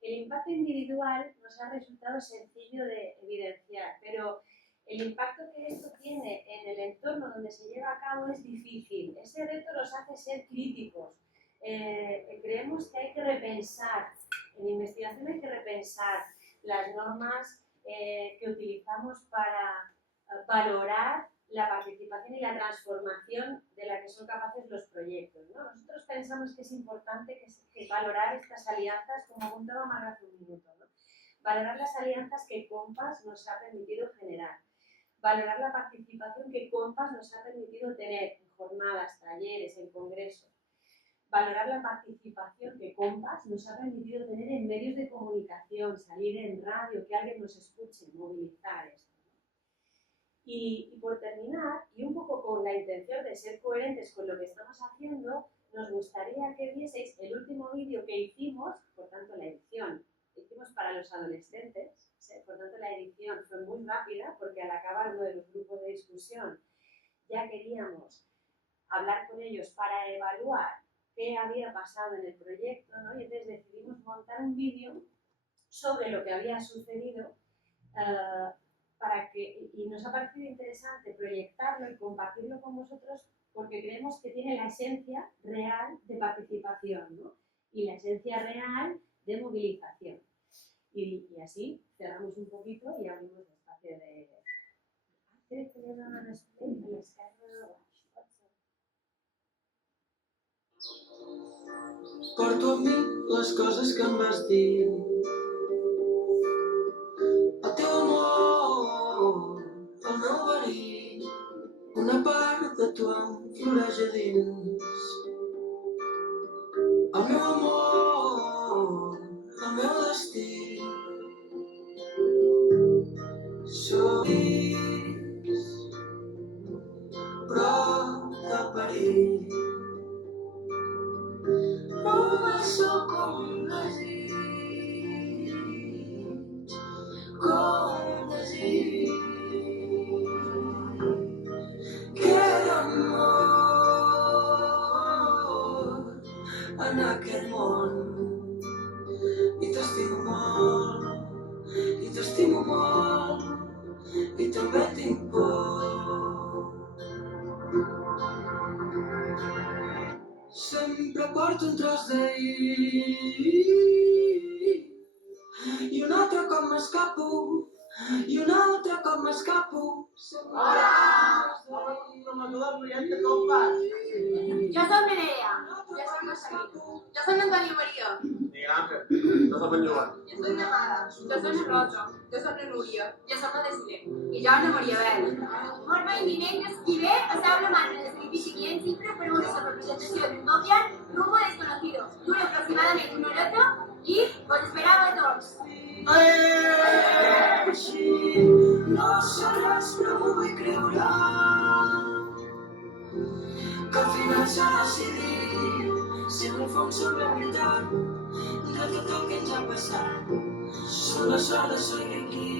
El impacto individual nos ha resultado sencillo de evidenciar, pero el impacto que esto tiene en el entorno donde se lleva a cabo es difícil. Ese reto nos hace ser críticos. Creemos que hay que repensar, en investigación hay que repensar las normas que utilizamos para valorar la participación y la transformación de la que son capaces los proyectos, ¿no? Nosotros pensamos que es importante que valorar estas alianzas, como apuntaba Marga hace un minuto, ¿no? Valorar las alianzas que Compass nos ha permitido generar, valorar la participación que Compass nos ha permitido tener en jornadas, talleres, en congresos, valorar la participación que Compass nos ha permitido tener en medios de comunicación, salir en radio, que alguien nos escuche, movilizar esto. Y por terminar, y un poco con la intención de ser coherentes con lo que estamos haciendo, nos gustaría que vieseis el último vídeo que hicimos, por tanto la edición, hicimos para los adolescentes, ¿sí? Por tanto la edición fue muy rápida porque al acabar uno de los grupos de discusión ya queríamos hablar con ellos para evaluar qué había pasado en el proyecto, ¿no? Y entonces decidimos montar un vídeo sobre lo que había sucedido y nos ha parecido interesante proyectarlo y compartirlo con vosotros porque creemos que tiene la esencia real de participación, ¿no? Y la esencia real de movilización. Y así cerramos un poquito y abrimos el espacio de... Porto amb mi les coses que em vas dir. El teu amor, el meu verí, una part de tu em floreix a dins. El meu amor, el meu destí, som fills, prop del perill. Només sóc un desig, com un desig. Queda amor en aquest món i t'estimo molt i també tinc por. Sempre porto un tros d'ahir i un altre cop m'escapo i un altre cop m'escapo. Hola! Hola, promotor, cliente Compass. Jo soc Nerea. Jo soc Marcelina. Jo soc Antònia Maria. Miguel Ángel. Jo soc en Joan. Jo soc na Mara. Jo soc na Rosa. Jo soc na Núria. Jo soc la Desiree. I jo na Maria Bel. Molt bé, dimecres i ve passeu la mà de Y si quieren cifras, ponemos esa representación mundial, grupo desconocido, dura aproximadamente 1 hora y os esperaba a todos. No seràs, però m'ho vull creure, que al final s'ha decidit si en el fons som la veritat de tot el que ens ha passat. Som la sort de ser aquí.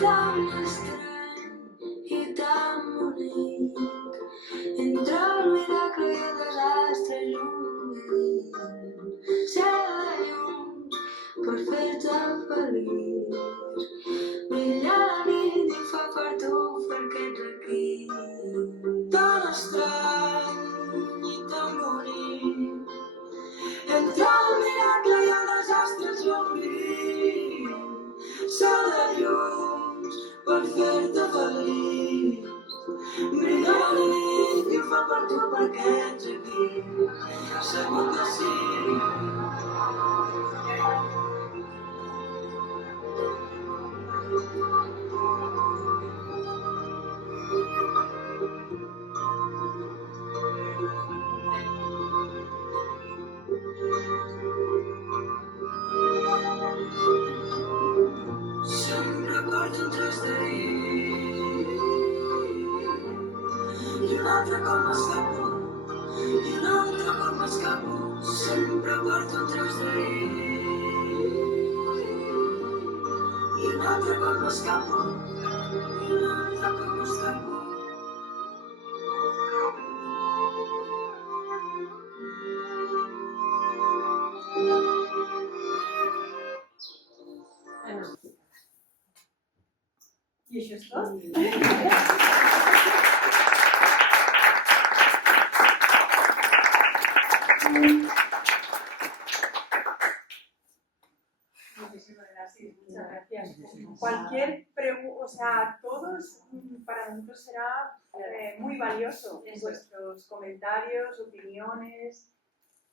Tan estrany i tan bonic, entre el miracle i el desastre lluny, cel de llums per fer-te feliç. Brilla la nit i fa per tu perquè ets aquí. Tan estrany i tan bonic, entre el miracle i el desastre lluny, cel de llums per fer-te feliç. Brilla la nit i fa per tu perquè ets aquí. Segur que sí. Sempre porto un tros d'ahir i un altre cop m'escapo, i un altre cop m'escapo. Sempre porto un tros d'ahir i un altre cop m'escapo, i un altre cop m'escapo. I això és tot? Muchísimas gracias, muchas gracias. Cualquier pregunta, o sea, todos para nosotros será muy valioso vuestros comentarios, opiniones.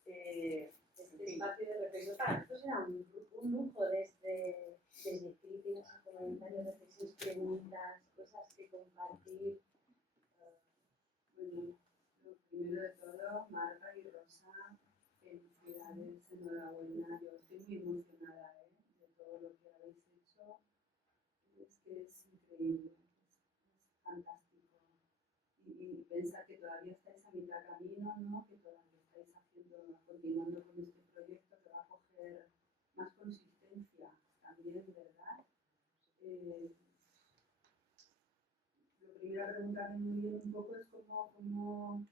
Este espacio de reflexión para nosotros era un lujo desde críticas a comentarios, reflexiones, preguntas, cosas que compartir. Bueno, lo primero de todo, Marta y Rosa, felicidades, enhorabuena. Yo estoy muy emocionada de todo lo que habéis hecho. Es que es increíble, es fantástico. Y pensar que todavía estáis a mitad camino, ¿no? Que todavía estáis continuando con este proyecto que va a coger más consistencia también, ¿verdad? Lo primero a preguntarme muy bien un poco es cómo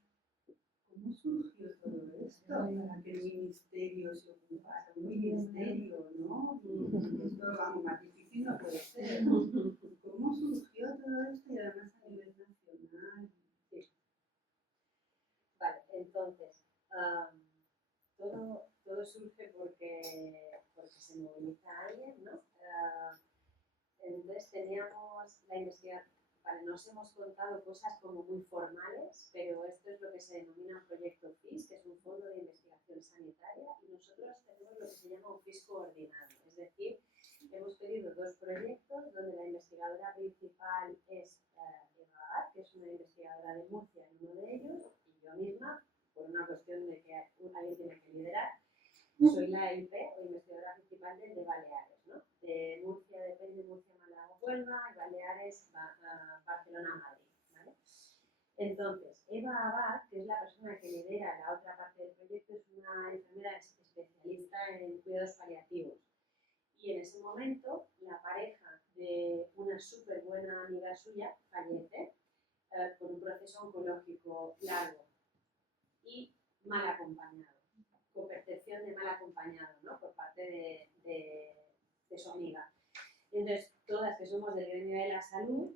surgió todo esto, para que el ministerio se ocupara. Un ministerio, ¿no? Esto, vamos, más difícil no puede ser. ¿Cómo surgió todo esto y además a nivel nacional? Sí. Vale, entonces, todo surge porque se moviliza alguien, ¿no? Entonces teníamos la investigación. Vale, nos hemos contado cosas como muy formales, pero esto es lo que se denomina un proyecto FIS, que es un fondo de investigación sanitaria, y nosotros tenemos lo que se llama un FIS coordinado. Es decir, hemos pedido 2 proyectos donde la investigadora principal es Eva Abad, que es una investigadora de Murcia en uno de ellos, y yo misma, por una cuestión de que alguien tiene que liderar, soy la IP o investigadora principal de Baleares, ¿no? De Murcia depende Murcia, Málaga, Huelva, y Baleares, Barcelona, Madrid, ¿vale? Entonces, Eva Abad, que es la persona que lidera la otra parte del proyecto, es una enfermera especialista en cuidados paliativos. Y en ese momento, la pareja de una súper buena amiga suya fallece con un proceso oncológico largo y mal acompañado, con percepción de mal acompañado, ¿no? Por parte de su amiga. Entonces, todas que somos del gremio de la salud,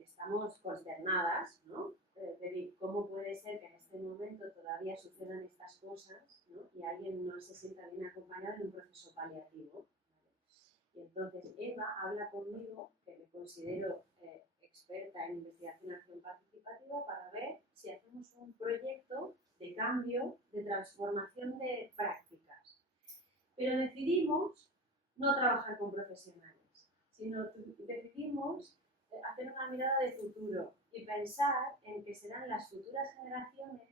estamos consternadas, ¿no? De decir, ¿cómo puede ser que en este momento todavía sucedan estas cosas, ¿no? Y alguien no se sienta bien acompañado en un proceso paliativo? Y entonces Eva habla conmigo, que me considero experta en investigación y acción participativa, para ver si hacemos un proyecto de cambio, de transformación de prácticas. Pero decidimos no trabajar con profesionales, sino decidimos hacer una mirada de futuro y pensar en que serán las futuras generaciones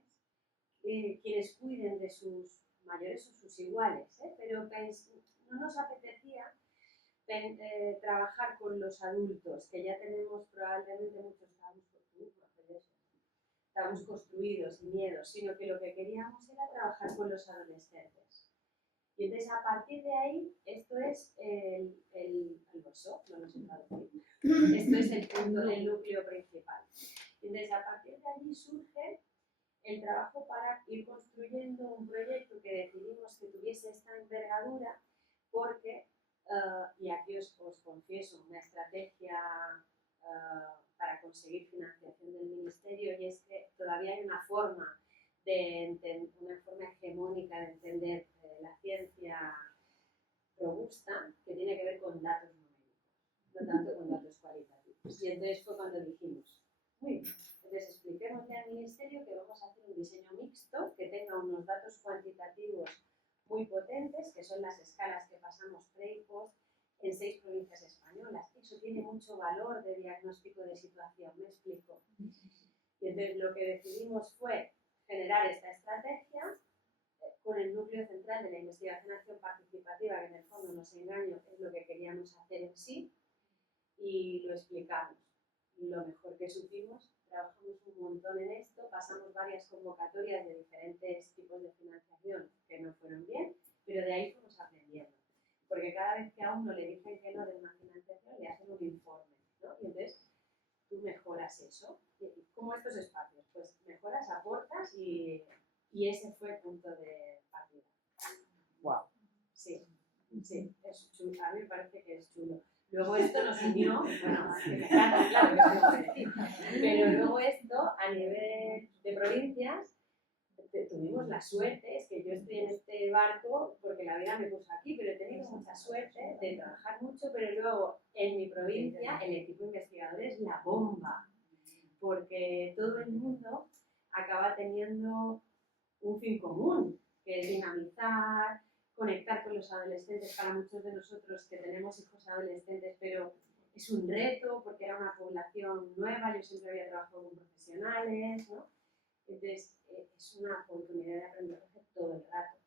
quienes cuiden de sus mayores o sus iguales, pero no nos apetecía trabajar con los adultos, que ya tenemos probablemente muchos estamos construidos y miedos, sino que lo que queríamos era trabajar con los adolescentes. Y entonces a partir de ahí, esto es el bolso, no lo sé traducir. Esto es el punto, el núcleo principal. Y entonces a partir de allí surge el trabajo para ir construyendo un proyecto que decidimos que tuviese esta envergadura, porque, y aquí os confieso, una estrategia para conseguir financiación del Ministerio, y es que todavía hay una forma hegemónica de entender la ciencia robusta que tiene que ver con datos numéricos, no tanto con datos cualitativos. Y entonces fue cuando dijimos, muy bien, entonces expliquémosle al Ministerio que vamos a hacer un diseño mixto que tenga unos datos cuantitativos muy potentes, que son las escalas que pasamos pre y post en 6 provincias españolas. Eso tiene mucho valor de diagnóstico de situación, me explico. Y entonces lo que decidimos fue generar esta estrategia con el núcleo central de la investigación-acción participativa, que en el fondo, no se engaño, es lo que queríamos hacer en sí, y lo explicamos. Lo mejor que supimos, trabajamos un montón en esto, pasamos varias convocatorias de diferentes tipos de financiación que no fueron bien, pero de ahí fuimos aprendiendo. Porque cada vez que a uno le dicen que no de una financiación, le hacen un informe, ¿no? Y entonces tú mejoras eso. ¿Cómo estos espacios? Pues mejoras, aportas y ese fue el punto de partida. Wow. Sí, es chulo. A mí me parece que es chulo. Luego esto nos unió, bueno, que me encanta, claro, que tengo que decir, pero luego esto a nivel de provincias tuvimos la suerte, es que yo estoy en este barco porque la vida me puso aquí, pero he tenido mucha suerte de trabajar mucho, pero luego en mi provincia el equipo investigador es la bomba, porque todo el mundo acaba teniendo un fin común, que es dinamizar, conectar con los adolescentes. Para muchos de nosotros que tenemos hijos adolescentes, pero es un reto porque era una población nueva, yo siempre había trabajado con profesionales, ¿no? Entonces es una oportunidad de aprendizaje todo el rato.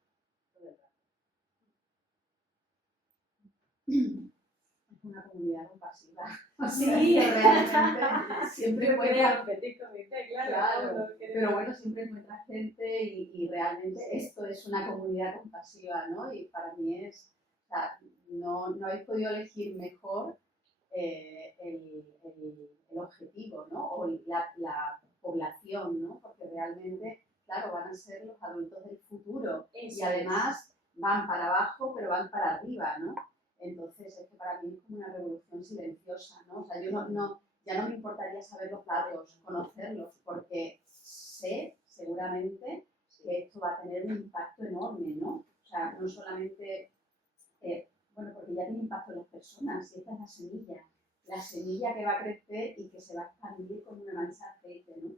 Es una comunidad compasiva. Sí, realmente siempre puede competir con mi fe, claro. Pero bueno, siempre encuentras gente y realmente esto es una comunidad compasiva, ¿no? Y para mí es, o sea, no habéis podido elegir mejor el objetivo, ¿no? O la población, ¿no? Porque realmente, claro, van a ser los adultos del futuro y además van para abajo, pero van para arriba, ¿no? Entonces, es que para mí es como una revolución silenciosa, ¿no? O sea, yo ya no me importaría saber los datos, conocerlos, porque sé seguramente que esto va a tener un impacto enorme, ¿no? O sea, no solamente, bueno, porque ya tiene impacto en las personas, y esta es la semilla que va a crecer y que se va a expandir como una mancha de aceite, ¿no?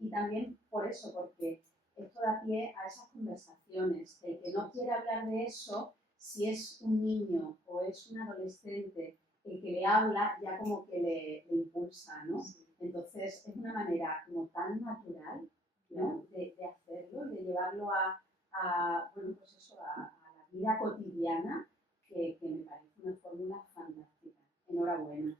Y también por eso, porque esto da pie a esas conversaciones. El que no quiere hablar de eso, si es un niño o es un adolescente, el que le habla ya como que le impulsa, ¿no? Entonces es una manera como tan natural, ¿no? de hacerlo y de llevarlo bueno, pues eso, a la vida cotidiana, que me parece una fórmula fantástica. Enhorabuena.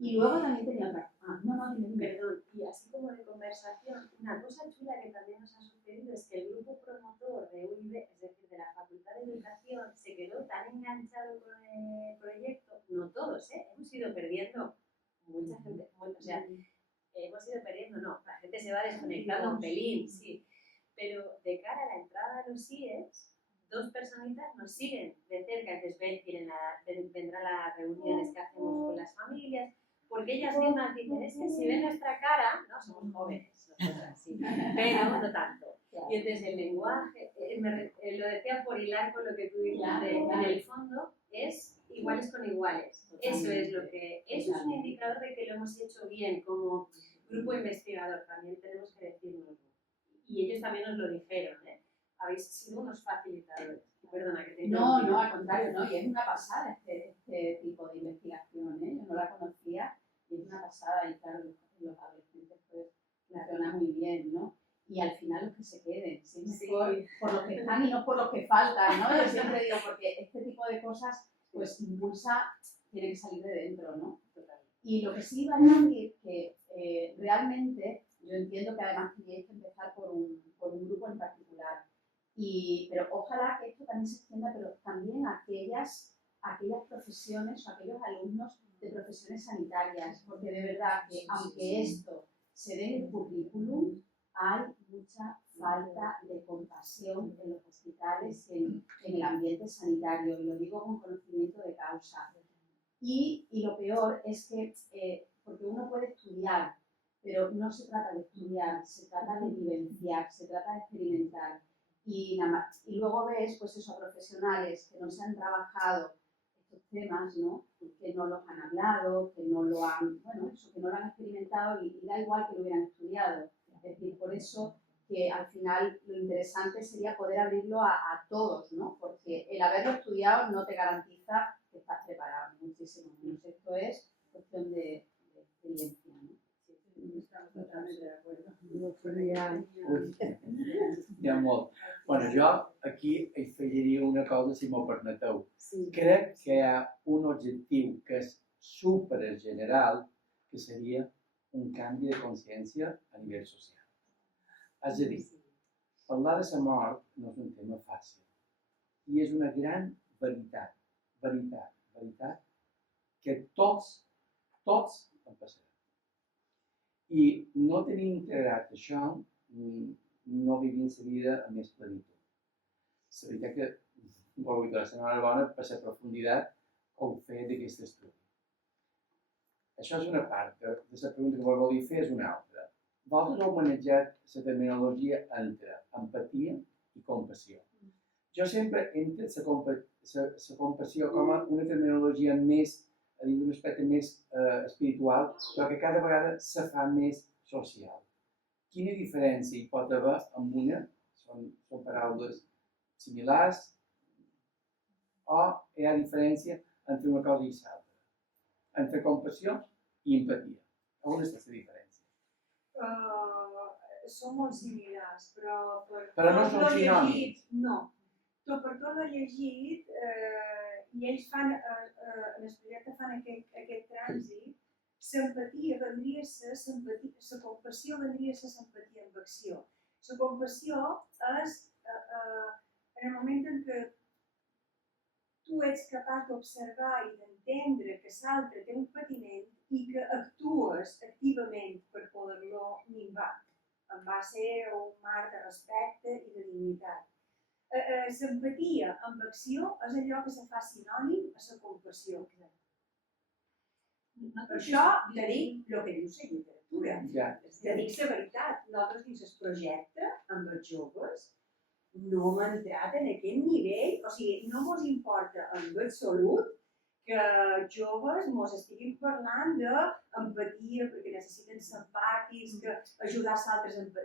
Y luego también tenía otra. Perdón, y así como de conversación, una cosa chula que también nos ha sucedido es que el grupo promotor de UIB, es decir, de la Facultad de Educación, se quedó tan enganchado con el proyecto, no todos, hemos ido perdiendo mucha gente, o sea, hemos ido perdiendo, no, la gente se va desconectando un pelín, sí, pero de cara a la entrada a los IES, 2 personitas nos siguen de cerca, entonces vendrán a las reuniones que hacemos con las familias, porque ellas mismas dicen, es que si ven nuestra cara, no somos jóvenes, nosotras sí, pero no tanto. Y entonces el lenguaje, lo decía por hilar con lo que tú dijiste, en el fondo es iguales con iguales. Eso es eso es un indicador de que lo hemos hecho bien como grupo investigador, también tenemos que decirlo. Y ellos también nos lo dijeron, habéis sido unos facilitadores. Perdona que te No, al contrario, no, y es una pasada este tipo de investigación, pasada y claro, los adolescentes pues funciona muy bien, ¿no? Y al final los que se queden, ¿sí? Mejor por los que están y no por los que faltan, ¿no? Yo siempre digo, porque este tipo de cosas pues impulsa, tiene que salir de dentro, ¿no? Y lo que sí iba a decir que realmente yo entiendo que además teníais que empezar por un grupo en particular, pero ojalá que esto también se extienda, pero también a aquellas profesiones o aquellos alumnos de profesiones sanitarias, porque de verdad que aunque esto se dé en el currículum, hay mucha falta de compasión en los hospitales y en el ambiente sanitario, y lo digo con conocimiento de causa. Y lo peor es que, porque uno puede estudiar, pero no se trata de estudiar, se trata de vivenciar, se trata de experimentar. Y luego ves, pues eso, profesionales que no se han trabajado estos temas, ¿no? Que no los han hablado, que no lo han, bueno, eso, que no lo han experimentado y da igual que lo hubieran estudiado. Es decir, por eso que al final lo interesante sería poder abrirlo a todos, ¿no? Porque el haberlo estudiado no te garantiza que estás preparado, muchísimo menos. Esto es cuestión de experiencia, ¿no? Estamos totalmente de acuerdo. N'hi ha molt. Bueno, jo aquí hi afegiria una cosa, si m'ho permeteu. Crec que hi ha un objectiu que és super general, que seria un canvi de consciència a nivell social. És a dir, parlar de la mort no és un tema fàcil. I és una gran veritat, que tots en passarem. I no tenir integrat això, no vivim la vida amb més plenitud. La veritat que vull dir, la setmana bona per la profunditat que heu fet d'aquest estudi. Això és una part de la pregunta que volia fer, és una altra. Vosaltres heu manejat la terminologia entre empatia i compassió. Jo sempre entro la compassió com una terminologia més, dins d'un aspecte més espiritual, però que cada vegada se fa més social. Quina diferència hi pot haver amb una? Són paraules similars? O hi ha diferència entre una cosa i l'altra? Entre compassió i empatia. On està la diferència? Són molt similars, però no són sinònims. No. Per tot l'ho llegit i ells fan, en el projecte fan aquest trànsit, l'empatia vendria a ser la compassió vendria a ser l'empatia amb acció. La compassió és en el moment en què tu ets capaç d'observar i d'entendre que l'altre té un patiment i que actues activament per poder-lo minvar, en base a un marc de respecte i de dignitat. L'empatia amb acció és allò que se fa sinònim a la compassió. Per això te dic el que diu la literatura. Te dic la veritat. Nosaltres dins el projecte, amb els joves, no hem entrat en aquest nivell. O sigui, no ens importa en absolut que els joves ens estiguin parlant d'empatia perquè necessiten ser empàtics, que ajudar els altres ens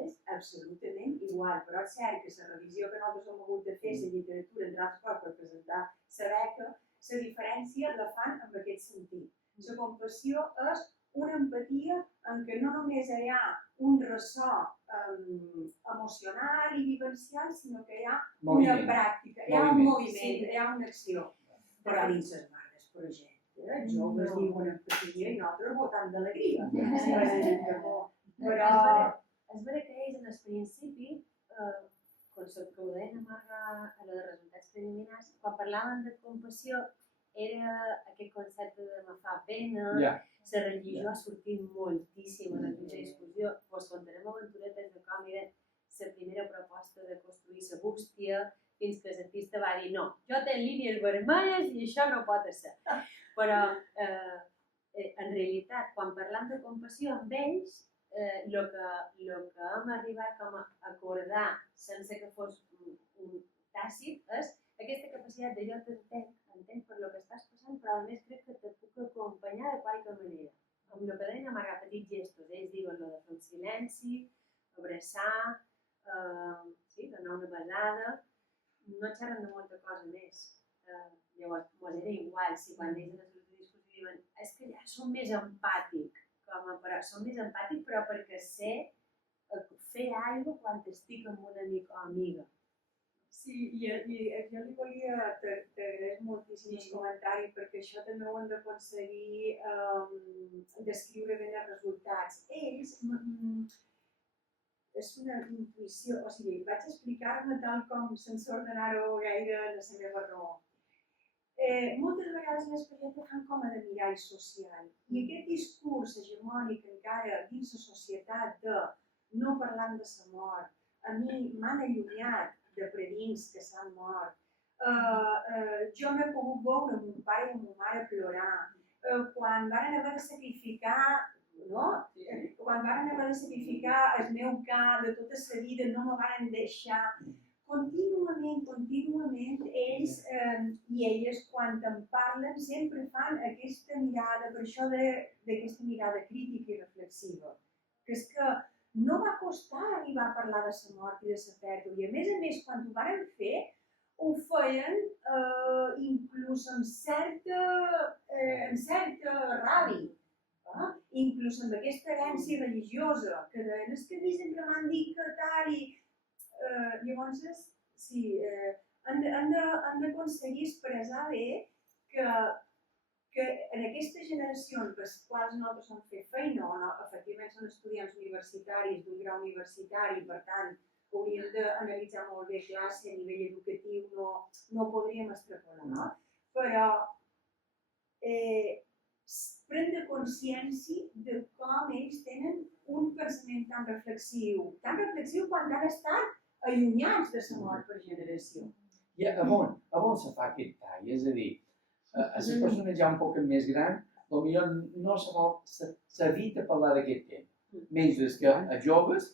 és absolutament igual. Però és cert que la revisió que nosaltres hem hagut de fer la literatura, entre altres coses, per presentar la beca, la diferència la fan en aquest sentit. La compassió és una empatia en què no només hi ha un ressò emocional i vivencial, sinó que hi ha una pràctica, hi ha un moviment, hi ha una acció. Però dins les marques projecte, els joves diuen empatia i nosaltres votant d'alegria. Però és vera que ells en el principi, quan ho deien a Marga a la de resultats preliminars, quan parlaven de compassió era aquest concepte de me fa pena, la religió ha sortit moltíssim en aquesta discussió. Us contarem aventuretes de com era la primera proposta de construir la bústia, fins que l'artista va dir no, jo tenc línies vermelles i això no pot ser. Però en realitat, quan parlam de compassió amb ells, el que hem arribat com a acordar sense que fos un tàcit és aquesta capacitat de jo t'entenc per lo que estàs passant, però a més crec que te puc acompanyar de qualque manera. Amb el que deien amagar petits gestos, ells diuen lo de fer un silenci, abraçar, donar una besada, no xerren de molta cosa més. Llavors, ens era igual si quan ells en la discussió diuen és que ja som més empàtic, som més empàtic però perquè sé fer alguna cosa quan estic amb un amic o amiga. Sí, i jo li volia t'agrair moltíssim els comentaris perquè això també ho hem d'aconseguir descriure bé els resultats. Ells, és una intuïció, o sigui, vaig explicar-me tal com sense ordenar-ho gaire en la meva raó. Moltes vegades l'experiència fan com a de mirall social i aquest discurs hegemònic encara dins la societat de no parlant de la mort, a mi m'han allunyat de predins que s'han mort, jo m'he pogut veure mon pare i mon mare plorar, quan van haver de sacrificar, no? Quan van haver de sacrificar el meu ca de tota la vida, no me van deixar. Contínuament, ells i elles, quan em parlen, sempre fan aquesta mirada, per això d'aquesta mirada crítica i reflexiva, que és que no va costar arribar a parlar de la mort i de la pèrdua, i a més, quan ho van fer, ho feien inclús amb certa ràbia, inclús amb aquesta herència religiosa, que deien, és que a mi sempre m'han dit que tal, i llavors, sí, han d'aconseguir expressar bé que en aquestes generacions per les quals nosaltres hem fet feina, o efectivament són estudiants universitaris d'un grau universitari, per tant, hauríem d'analitzar molt bé classe a nivell educatiu, no podríem extrapolar, però prendre consciència de com ells tenen un pensament tan reflexiu quan han estat allunyats de la mort per generació. I on se fa aquest tall? És a dir, a les persones ja un poc més grans, potser no s'evita parlar d'aquest tema. Menys que a joves,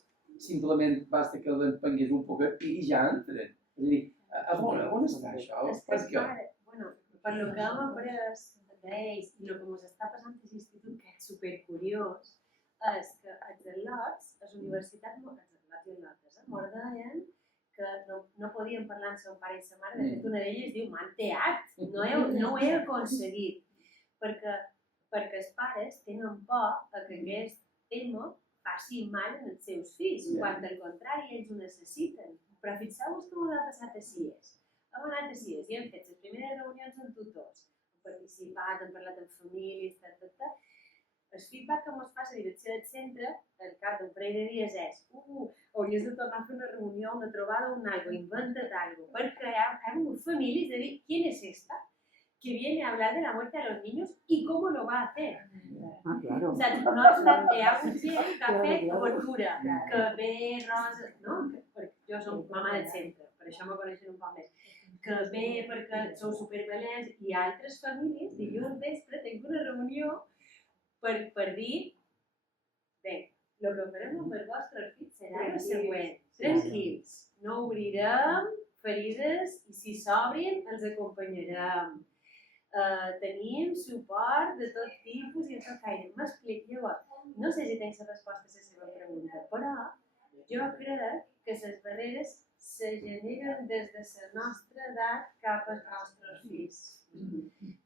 simplement basta que l'empengués un poc i ja entren. És a dir, on està això? Per què? Per lo que hem après d'ells i el que ens està passant a l'institut, que és supercuriós, és que els al·lots, les universitats, ens deien que no podien parlar amb seu pare i sa mare. De fet, una d'elles diu, m'han teat, no ho he aconseguit. Perquè els pares tenen por que aquest tema faci mal als seus fills, quan al contrari ells ho necessiten. Però fixeu-vos que ho ha passat a CIES. Hem anat a CIES i hem fet les primeres reunions amb tutors. Hem participat, hem parlat amb famílies, El feedback que ens fa la direcció del centre, al cap d'un parell de dies és hauries de tornar a fer una reunió, una trobada, algo, inventa't algo, perquè hay familias de dir, ¿quién es esta? Que viene a hablar de la muerte a los niños y cómo lo va a hacer. Claro. O sea, no és una gent que ha fet obertura, que ve rosa, no? Jo som mama del centre, per això me coneixen un poc més. Que ve perquè sou supervalents i altres famílies, dilluns vespre tinc una reunió per dir, bé, el que farem amb els vostres fills serà el següent, tranquils, no obrirem ferides i si s'obrin els acompanyarem. Tenim suport de tot tipus i de tot caire. M'explico, llavors, no sé si tens la resposta a la seva pregunta, però jo crec que les barreres se generen des de la nostra edat cap als nostres fills.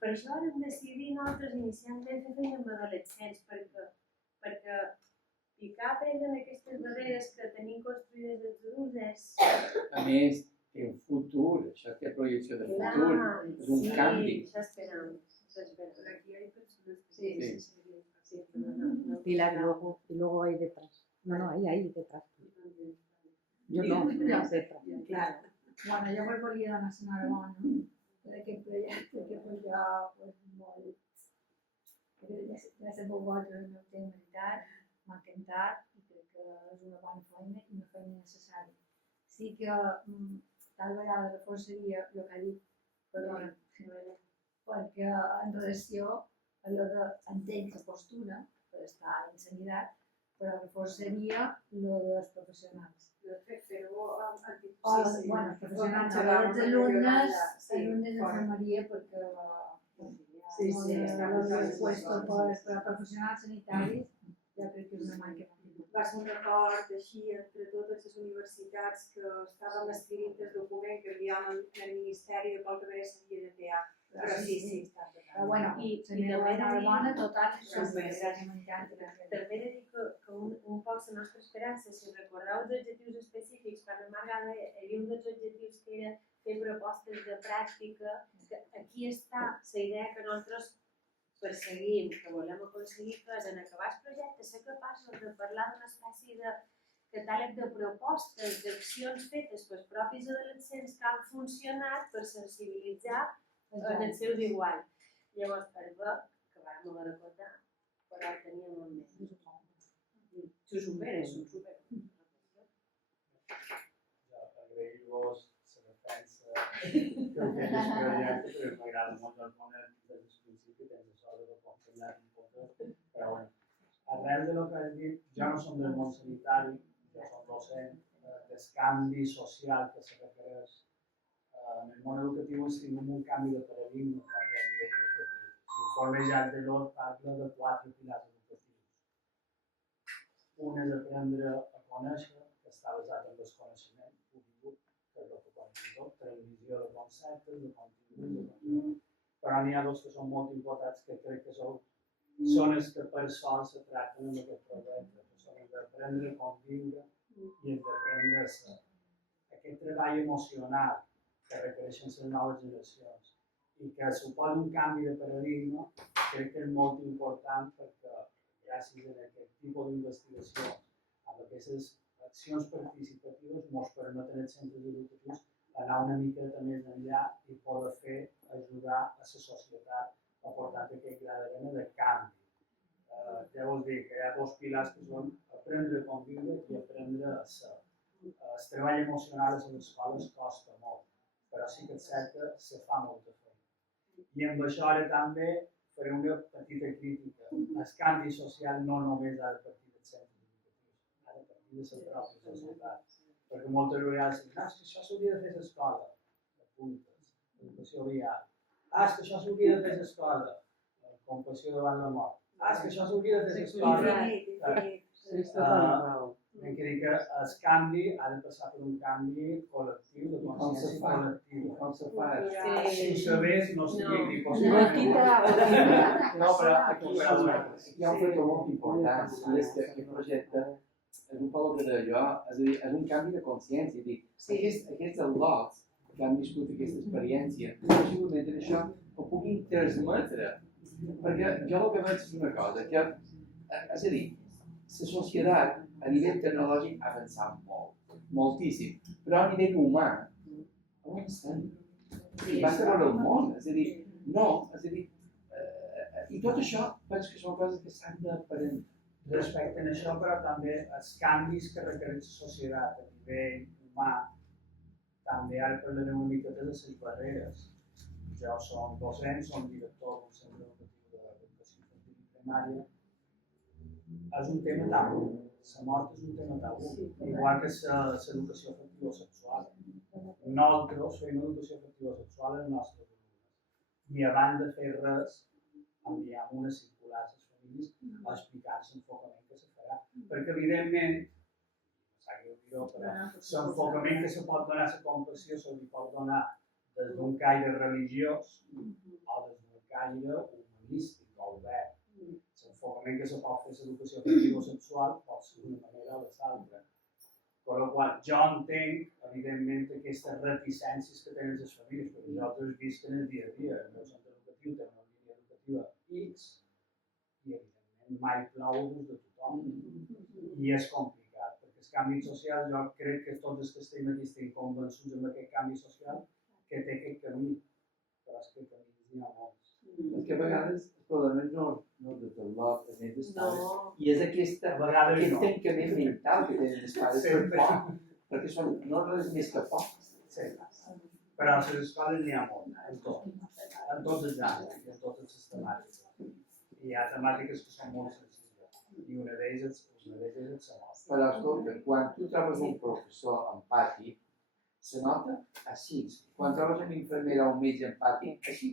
Per això vam decidir nosaltres inicialment fer feina amb adolescents, perquè picar pedra en aquestes barreres que tenim construïdes els adults és... A més, té un futur, això té projecció de futur, és un canvi. Sí, això esperem. Aquí hay personas que Sí. Pilar, y luego hay detrás. No, hay detrás. Yo no, detrás. Claro. Bueno, jo me volia donar l'enhorabona per aquest projecte que jo molt... Ja sé molt bo que no té veritat, m'ha encantat i crec que és una bona feina i una feina necessària. Sí que tal vegada reforçaria el que ha dit, perdona, perquè en relació a allò d'entenc la postura, per estar en sanitat, però reforçaria lo dels professionals. Bueno, els professionals, els alumnes d'infermeria, perquè el puesto per professionals sanitaris jo crec que és una manca. Va ser un acord així entre totes les universitats que estàvem escrivint el document que enviàvem al Ministeri de qual manera s'havia de fer. Però sí, està totalment. Però bueno, I també també una he de dir- bona total és Super. super. També he de dir que un poc la nostra esperança, si recordeu els objectius específics, quan a Marga hi havia un dels objectius que era fer propostes de pràctica, que aquí està la idea que nosaltres perseguim, que volem aconseguir, que és en acabar el projecte ser capaços de parlar d'una espècie de catàleg de propostes, d'accions fetes pels propis adolescents que han funcionat per sensibilitzar en els seus iguals. Llavors, per veure que vam haver de comptar, però teníem un mes. S'ho supera, s'ho supera. Agrair-vos la defensa que heu fet del projecte, perquè m'agrada molt el món des del principi, tens això de l'acompanyar un poc, però bueno. Arrel de lo que has dit, jo no som del món sanitari, jo som docent, del canvi social que se requereix en el món educatiu és tingut un canvi de paradigma quan ve a nivell educatiu. L'informe Jacques Delors parla de 4 pilars educatius. Un és aprendre a conèixer, que està basat en desconeixement, que és el que quan diu, transmissió de conceptes, de continguts, però n'hi ha dos que són molt importants que crec que són els que per sort se tracten en aquest projecte, que són els d'aprendre a conviure i els d'aprendre a ser. Aquest treball emocional que requereixen les noves generacions i que suposa un canvi de paradigma, crec que és molt important perquè gràcies a aquest tipus d'investigacions, amb aquestes accions participatives, ens permeten als centres educatius anar una miqueta més enllà i poder fer, ajudar a la societat a portar aquest gra d'arena de canvi. Ja vos dic que hi ha 2 pilars que són aprendre a conviure i aprendre a ser. El treball emocional a les escoles costa molt, però sí que és cert que se fa molta feina. I amb això ara també faré una petita crítica. El canvi social no només ha de partir dels centres educatius, ha de partir de la pròpia societat. Perquè moltes vegades diuen, és que això s'hauria de fer a l'escola, de puntes, educació vial. És que això s'hauria de fer a l'escola, compassió davant la mort. És que això s'hauria de fer a l'escola. Hem de dir que el canvi ha de passar per un canvi col·lectiu, de consciència col·lectiva. Com se fa? Si ho sabés, no seria aquí No possible. tindrà. No, però aquí Hi ha un factor molt important, i és que aquest projecte és un poc el que deia jo, és a dir, és un canvi de consciència. És a dir, aquests al·lots que han viscut aquesta experiència, possiblement això ho puguin transmetre. Perquè jo el que veig és una cosa, que, és a dir, la societat a nivell tecnològic ha avançat molt, moltíssim, però a nivell humà avancem. Va treure el món, és a dir, no, és a dir, i tot això penso que són coses que s'han d'aprendre. Respecte a això, però també els canvis que requereix la societat a nivell humà, també ara parlaré una miqueta de les barreres. Jo som docent, som director d'un centre educatiu d'educació infantil i primària. És un tema tabú, la mort és un tema tabú, igual que l'educació afectiva sexual. Nosaltres fem educació afectiva sexual als nostres alumnes i abans de fer res enviem una circular a les famílies a explicar l'enfocament que se farà. Perquè evidentment, l'enfocament que se pot donar a la compassió se li pot donar des d'un caire religiós o des d'un caire humanístic o obert. L'enfocament que se pot fer a l'educació afectiva sexual pot ser d'una manera o de l'altra. Per la qual jo entenc, evidentment, aquestes reticències que tenen les famílies, perquè nosaltres visquem el dia a dia. El meu centre educatiu té una línia educativa X i, evidentment, mai plou des de tothom. I és complicat, perquè el canvi social, jo crec que tots els que estem aquí estem convençuts amb aquest canvi social que té aquest camí, però és que camins n'hi ha molts. És que a vegades el problema no és de tot l'ot, és més d'escoles, i és aquest tancament mental que tenen els pares per por, perquè no res més que por. Sí, però a les escoles n'hi ha molt, en tots els àmbits, en totes les temàtiques. I hi ha temàtiques que són molt senzilles, i una d'elles és el sabor. Però escolta, quan tu trobes un professor empàtic, se nota així. Quan trobes una infermera o un metge empàtic, així.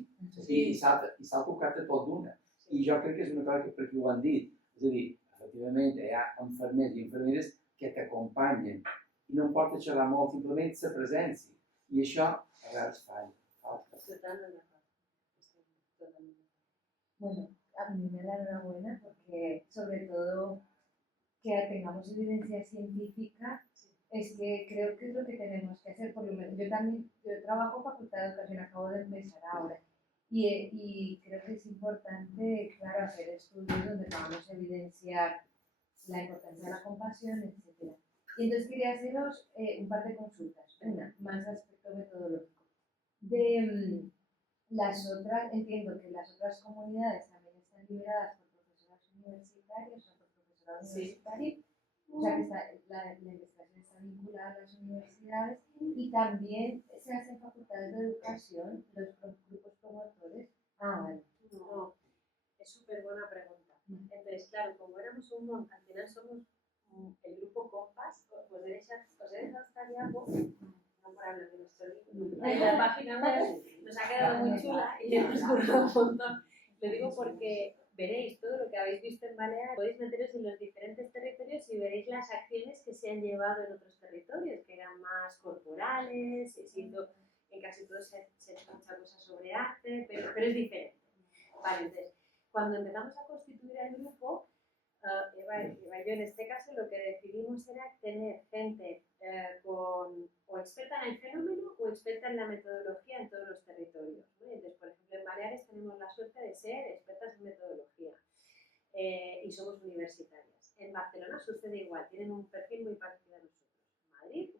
I s'ha tocat a tot d'una. I jo crec que és una cosa que per aquí ho han dit. És a dir, efectivament, hi ha infermers i infermeres que t'acompanyen. I no importa xerrar molt, simplement la presència. I això a vegades falla. Totalment d'acord. Bueno, a mí me da enhorabuena porque sobre todo que tengamos evidencia científica es que creo que es lo que tenemos que hacer. Por lo menos yo trabajo en Facultad de Educación, acabo de empezar ahora y creo que es importante, claro, hacer estudios donde podamos evidenciar la importancia de la compasión, etc. Y entonces quería haceros un par de consultas. Una, más aspecto metodológico. Las otras, entiendo que las otras comunidades también están lideradas por profesoras universitarias o por profesorado universitario, o sea que la investigación está vinculada a las universidades y también se hacen facultades de educación, los grupos promotores. Vale. No, es súper buena pregunta. Entonces, claro, como éramos un montón, al final somos el grupo Compass, os he dejado esta diapo, no por hablar de nuestro libro, en la página web nos ha quedado muy chula y hemos currado un montón. Lo digo porque veréis todo lo que habéis visto en Baleares, podéis meteros en los diferentes territorios y veréis las acciones que se han llevado en otros territorios, que eran más corporales, en casi todos se ha hecho mucha cosa sobre arte, pero es diferente. Vale, entonces, cuando empezamos a constituir el grupo, Eva y yo en este caso lo que decidimos era tener gente o experta en el fenómeno o experta en la metodología en todos los territorios, ¿no? Entonces, por ejemplo, en Baleares tenemos la suerte de ser expertas en metodología y somos universitarias. En Barcelona sucede igual, tienen un perfil muy parecido a nosotros. Madrid,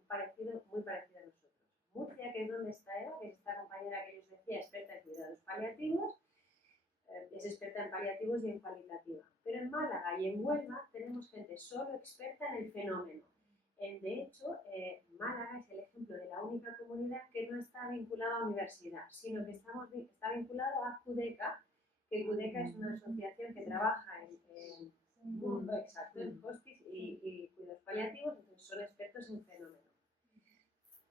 muy parecido a nosotros. Murcia, que es donde está Eva, que es esta compañera que yo os decía, experta en cuidados paliativos, es experta en paliativos y en cualitativa. Pero en Málaga y en Huelva tenemos gente solo experta en el fenómeno. De hecho, Málaga es el ejemplo de la única comunidad que no está vinculada a universidad, sino que está vinculado a CUDECA, que CUDECA es una asociación que trabaja en hospice y cuidados paliativos, entonces son expertos en fenómeno.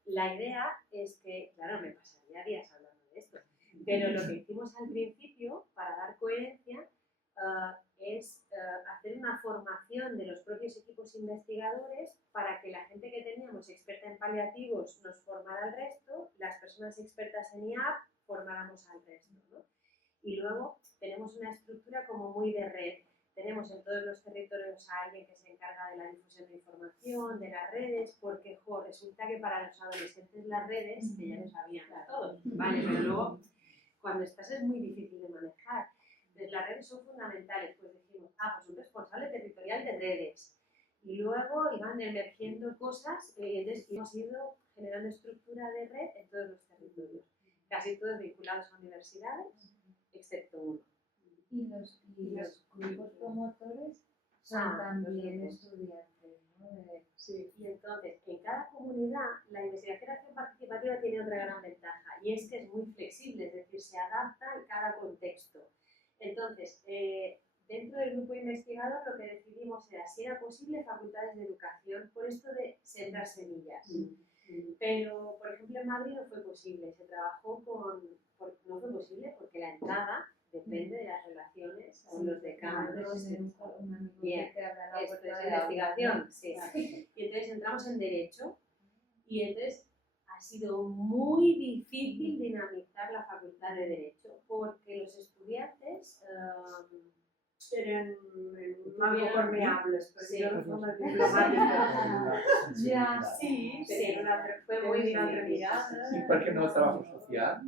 La idea es que, claro, me pasaría días hablando de esto, pero lo que hicimos al principio, para dar coherencia, es hacer una formación de los propios equipos investigadores para que la gente que teníamos experta en paliativos nos formara al resto, las personas expertas en IAP formáramos al resto, ¿no? Y luego tenemos una estructura como muy de red. Tenemos en todos los territorios a alguien que se encarga de la difusión de información, de las redes, porque resulta que para los adolescentes las redes, que ya lo sabían todos, ¿vale? Pero luego, cuando estás es muy difícil de manejar. Entonces, las redes son fundamentales. Pues dijimos, pues un responsable territorial de redes. Y luego iban emergiendo cosas y entonces hemos ido generando estructura de red en todos los territorios. Casi todos vinculados a universidades, excepto uno. Y los grupos promotores son también estudiantes, ¿no? Sí. Y entonces, en cada comunidad, la investigación participativa tiene otra gran ventaja, y es que es muy flexible, es decir, se adapta en cada contexto. Entonces, dentro del grupo investigador lo que decidimos era, si era posible, facultades de educación, por esto de sembrar semillas. Pero, por ejemplo, en Madrid no fue posible, se trabajó no fue posible porque la entrada depende de las relaciones con los decanos. Bien, esto es investigación, sí. Y entonces entramos en Derecho y entonces ha sido muy difícil dinamizar la Facultad de Derecho porque los estudiantes eran muy permeables, pero no diplomáticos. Ya, sí, fue muy difícil. ¿Y por qué no trabajo social?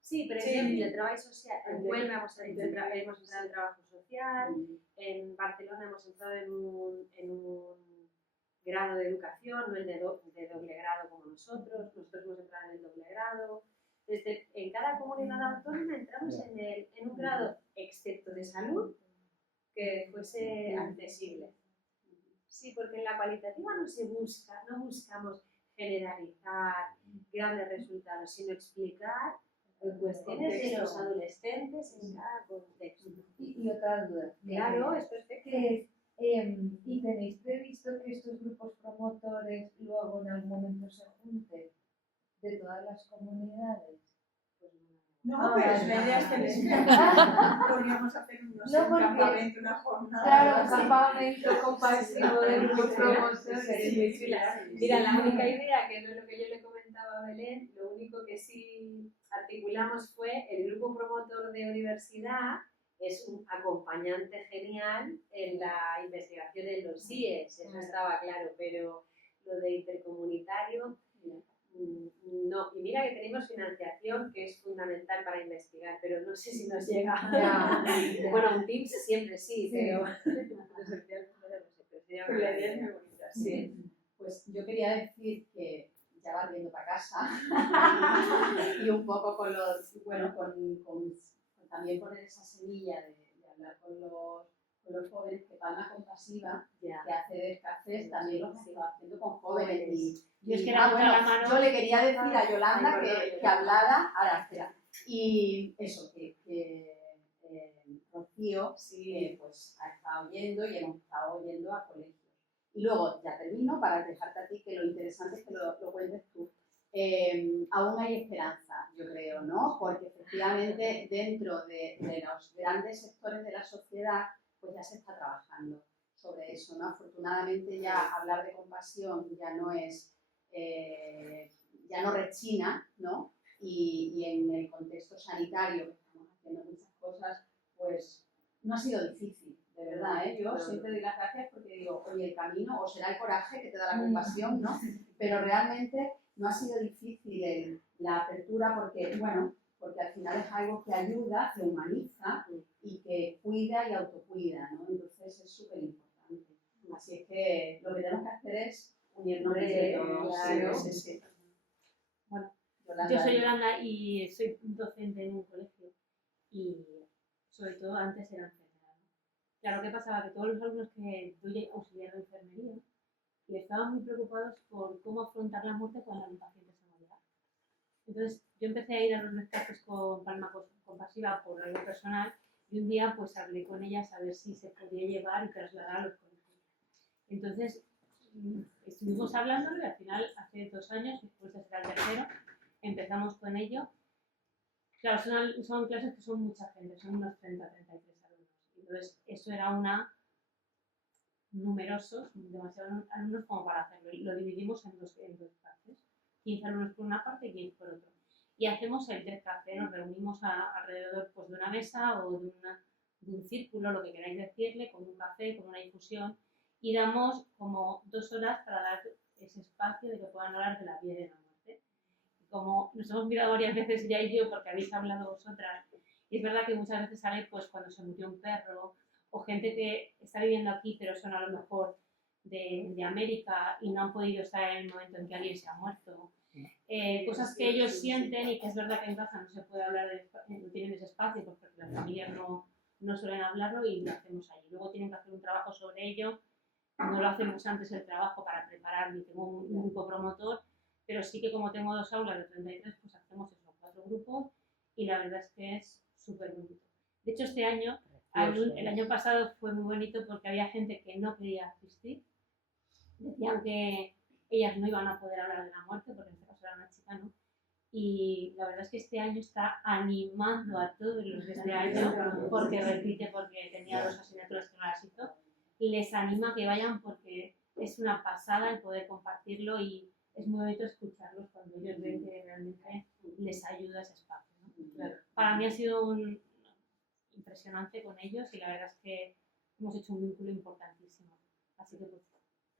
Sí, pero en el trabajo social, en Huelva hemos entrado en trabajo social, en Barcelona hemos entrado en un grado de educación, no el de doble grado como nosotros hemos entrado en el doble grado. En cada comunidad autónoma entramos en un grado, excepto de salud, que fuese accesible. Sí, porque en la cualitativa no buscamos generalizar grandes resultados, sino explicar cuestiones de los adolescentes en cada contexto. Y otra duda. Claro, es perfecto. ¿Y tenéis previsto que estos grupos promotores luego en algún momento se junten de todas las comunidades? No, pero es la idea excelente. Podríamos hacer un campamento, una jornada. Claro, un campamento compasivo de grupos promotores. Muy chula. Mira, la única idea, que no es lo que yo le comentaba a Belén, lo único que sí articulamos fue el grupo promotor de universidad es un acompañante genial en la investigación en los CIES, eso estaba claro, pero lo de intercomunitario, no. Y mira que tenemos financiación que es fundamental para investigar, pero no sé si nos llega. Bueno, un Tips siempre sí, pero la idea es muy bonita. Sí. Pues yo quería decir que ya barriendo para casa y un poco con los, bueno, con también poner esa semilla de hablar con los jóvenes, que Palma Compasiva, que hace descafés, también lo está haciendo con jóvenes. Yo es que era bueno, la mano. yo le quería decir a Yolanda que hablara, ahora espera, y eso, que Rocío pues ha estado oyendo y hemos estado oyendo a colegios. Y luego ya termino para dejarte a ti que lo interesante es que lo cuentes tú. Aún hay esperanza, yo creo, ¿no? Porque efectivamente dentro de los grandes sectores de la sociedad pues ya se está trabajando sobre eso, ¿no? Afortunadamente ya hablar de compasión ya no es, ya no rechina, ¿no? Y en el contexto sanitario que estamos haciendo muchas cosas, pues no ha sido difícil, de verdad, ¿eh? Yo siempre doy las gracias porque digo, oye, el camino o será el coraje que te da la compasión, ¿no? Pero realmente no ha sido difícil la apertura porque, bueno, porque al final es algo que ayuda, que humaniza y que cuida y autocuida, ¿no? Entonces es súper importante. Así es que lo que tenemos que hacer es unirnos entre todos. Claro. Sí. Bueno, Yolanda, yo soy Yolanda y soy docente en un colegio y sobre todo antes era enfermera, ¿no? Claro, ¿qué pasaba? Que todos los alumnos que doy auxiliar de enfermería y estaban muy preocupados por cómo afrontar la muerte cuando un paciente se moría. Entonces yo empecé a ir a los descansos con Palma Compasiva por algo personal y un día pues hablé con ellas a ver si se podía llevar y trasladar a los colegios. Entonces estuvimos hablándolo y al final hace 2 años, después de ser el tercero, empezamos con ello. Claro, son clases que son mucha gente, son unos 30, 33 alumnos. Entonces eso era numerosos, demasiados alumnos como para hacerlo. Lo dividimos en dos partes, 15 alumnos por una parte y 15 por otra. Y hacemos el descafé, nos reunimos alrededor pues, de una mesa o de un círculo, lo que queráis decirle, con un café, con una infusión, y damos como 2 horas para dar ese espacio de que puedan hablar de la vida y de la muerte. Y como nos hemos mirado varias veces ya y yo, porque habéis hablado vosotras, y es verdad que muchas veces sale pues, cuando se murió un perro, o gente que está viviendo aquí pero son a lo mejor de América y no han podido estar en el momento en que alguien se ha muerto. Cosas que ellos sienten y que es verdad que en casa no se puede hablar, no tienen ese espacio porque las familias no suelen hablarlo y lo hacemos allí. Luego tienen que hacer un trabajo sobre ello, no lo hacemos antes el trabajo para prepararlo, tengo un grupo promotor, pero sí que como tengo 2 aulas de 33, pues hacemos esos 4 grupos y la verdad es que es súper bonito. De hecho este año, el año pasado fue muy bonito porque había gente que no quería asistir, decían que ellas no iban a poder hablar de la muerte, porque en este caso era una chica, ¿no? Y la verdad es que este año está animando a todos los de este año, porque repite, porque tenía 2 asignaturas que no las hizo, les anima a que vayan porque es una pasada el poder compartirlo y es muy bonito escucharlos cuando ellos ven que realmente les ayuda ese espacio, ¿no? Para mí ha sido impresionante con ellos y la verdad es que hemos hecho un vínculo importantísimo. Así que, pues,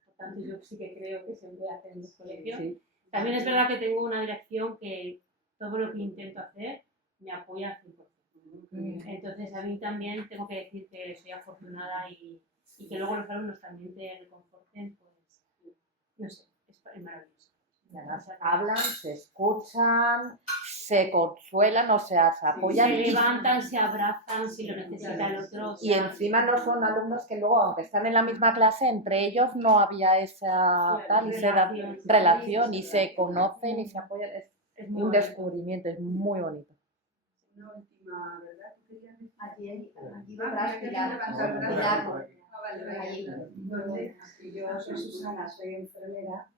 por tanto, yo sí que creo que se puede hacer en los colegios. Sí. También es verdad que tengo una dirección que todo lo que intento hacer me apoya al 100%. Entonces, a mí también tengo que decir que soy afortunada y que luego los alumnos también te reconforten, pues, no sé, es maravilloso. Y además hablan, se escuchan, se consuelan, o sea, se apoyan. Se levantan, se abrazan si lo necesita el otro. Y encima no son alumnos que luego, aunque están en la misma clase, entre ellos no había esa relación y se conocen y se apoyan. Es un descubrimiento, es muy bonito. Una última, ¿verdad? Aquí detrás, Pilar. Yo soy Susana, soy enfermera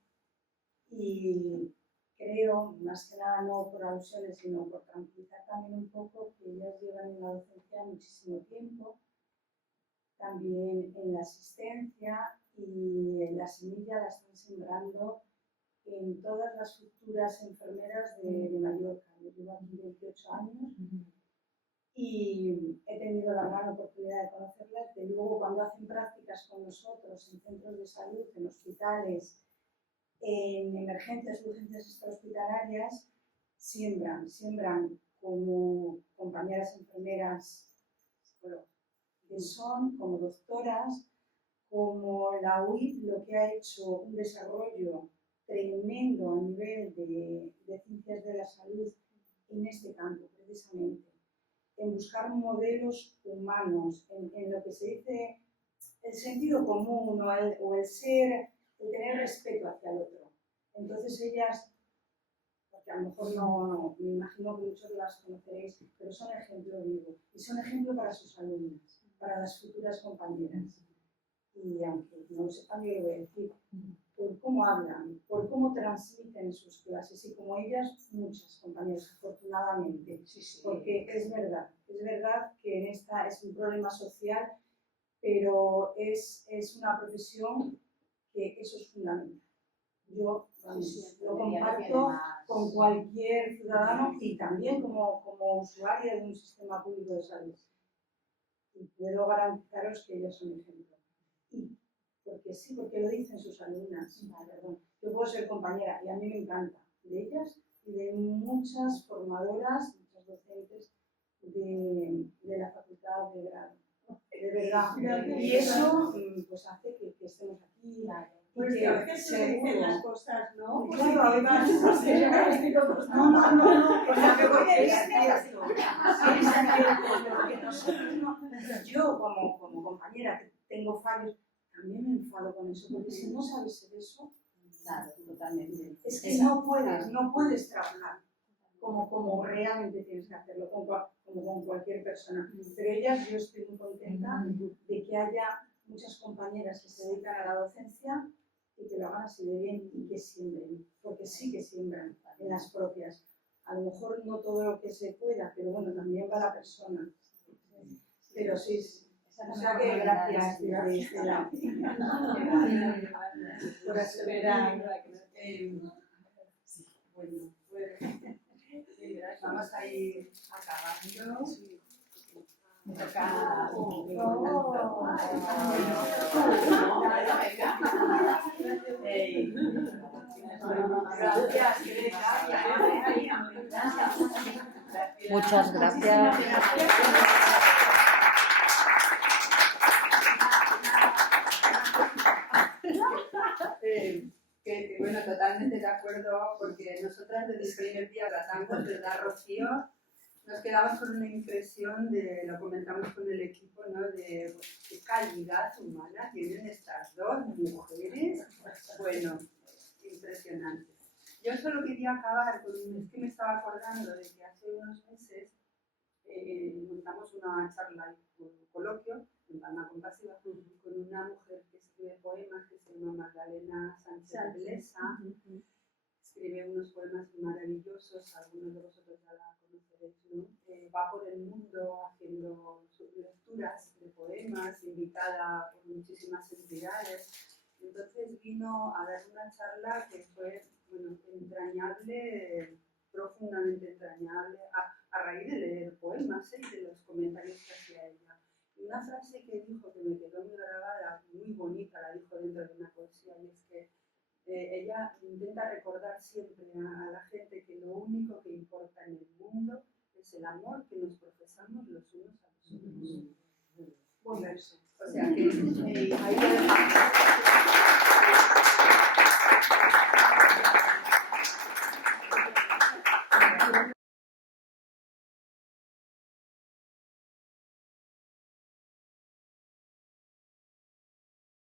y creo, más que nada no por alusiones, sino por tranquilizar también un poco, que ellas llevan en la docencia muchísimo tiempo, también en la asistencia y en la semilla la están sembrando en todas las futuras enfermeras de Mallorca. Yo llevo aquí 28 años y he tenido la gran oportunidad de conocerlas, que luego cuando hacen prácticas con nosotros en centros de salud, en hospitales, en emergencias, urgencias extrahospitalarias, siembran como compañeras enfermeras, psicólogas, que son como doctoras, como la UIP, lo que ha hecho un desarrollo tremendo a nivel de ciencias de la salud en este campo, precisamente, en buscar modelos humanos, en lo que se dice el sentido común o el ser, el tener respeto hacia el otro. Entonces ellas, porque a lo mejor no, me imagino que muchos las conoceréis, pero son ejemplo vivo y son ejemplo para sus alumnas, para las futuras compañeras. Y aunque no lo sepan, yo lo voy a decir, por cómo hablan, por cómo transmiten sus clases y como ellas, muchas compañeras, afortunadamente, porque es verdad que en esta es un problema social, pero es una profesión que eso es fundamental. Yo lo comparto con cualquier ciudadano y también como usuaria de un sistema público de salud. Y puedo garantizaros que ellas son ejemplo. Y porque lo dicen sus alumnas. Perdón. Yo puedo ser compañera y a mí me encanta de ellas y de muchas formadoras, muchas docentes de la facultad de grado. De verdad. Y eso pues hace que estemos aquí. Pues que a veces se dicen las cosas, ¿no? Claro, a veces No, o sea, que voy a decir esto. Yo como compañera que tengo fallos, también me enfado con eso, porque si no sabes ser eso, claro, totalmente. es que no puedes trabajar como realmente tienes que hacerlo, como con cualquier persona. Pero ellas, yo estoy muy contenta de que haya muchas compañeras que se dedican a la docencia y que lo hagan así de bien y que siembren, porque sí que siembran en las propias. A lo mejor no todo lo que se pueda, pero bueno, también va la persona. Pero sí, o sea que gracias por aseverar. Bueno, pues vamos a ir acabando. Me toca. Muchas gracias. Bueno, totalmente de acuerdo, porque nosotras desde el primer día tratamos, ¿verdad, Rocío? Nos quedamos con una impresión lo comentamos con el equipo, ¿no? De qué calidad humana tienen estas dos mujeres. Bueno, impresionante. Yo solo quería acabar es que me estaba acordando de que hace unos meses montamos una charla, un coloquio en Palma Compasiva, con una mujer que escribe poemas, que se llama Magdalena Sánchez Blesa. Escribe unos poemas maravillosos, algunos de vosotros ya la conoceréis, ¿no? Va por el mundo haciendo lecturas de poemas, invitada por muchísimas entidades. Entonces vino a dar una charla que fue, bueno, entrañable, profundamente entrañable, a raíz de leer poemas y de los comentarios que hacía ella. Y una frase que dijo, que me quedó muy grabada, muy bonita, la dijo dentro de una poesía, y es que ella intenta recordar siempre a la gente que lo único que importa en el mundo es el amor que nos profesamos los unos a los otros. Buen verso. O sea que ahí lo dejamos.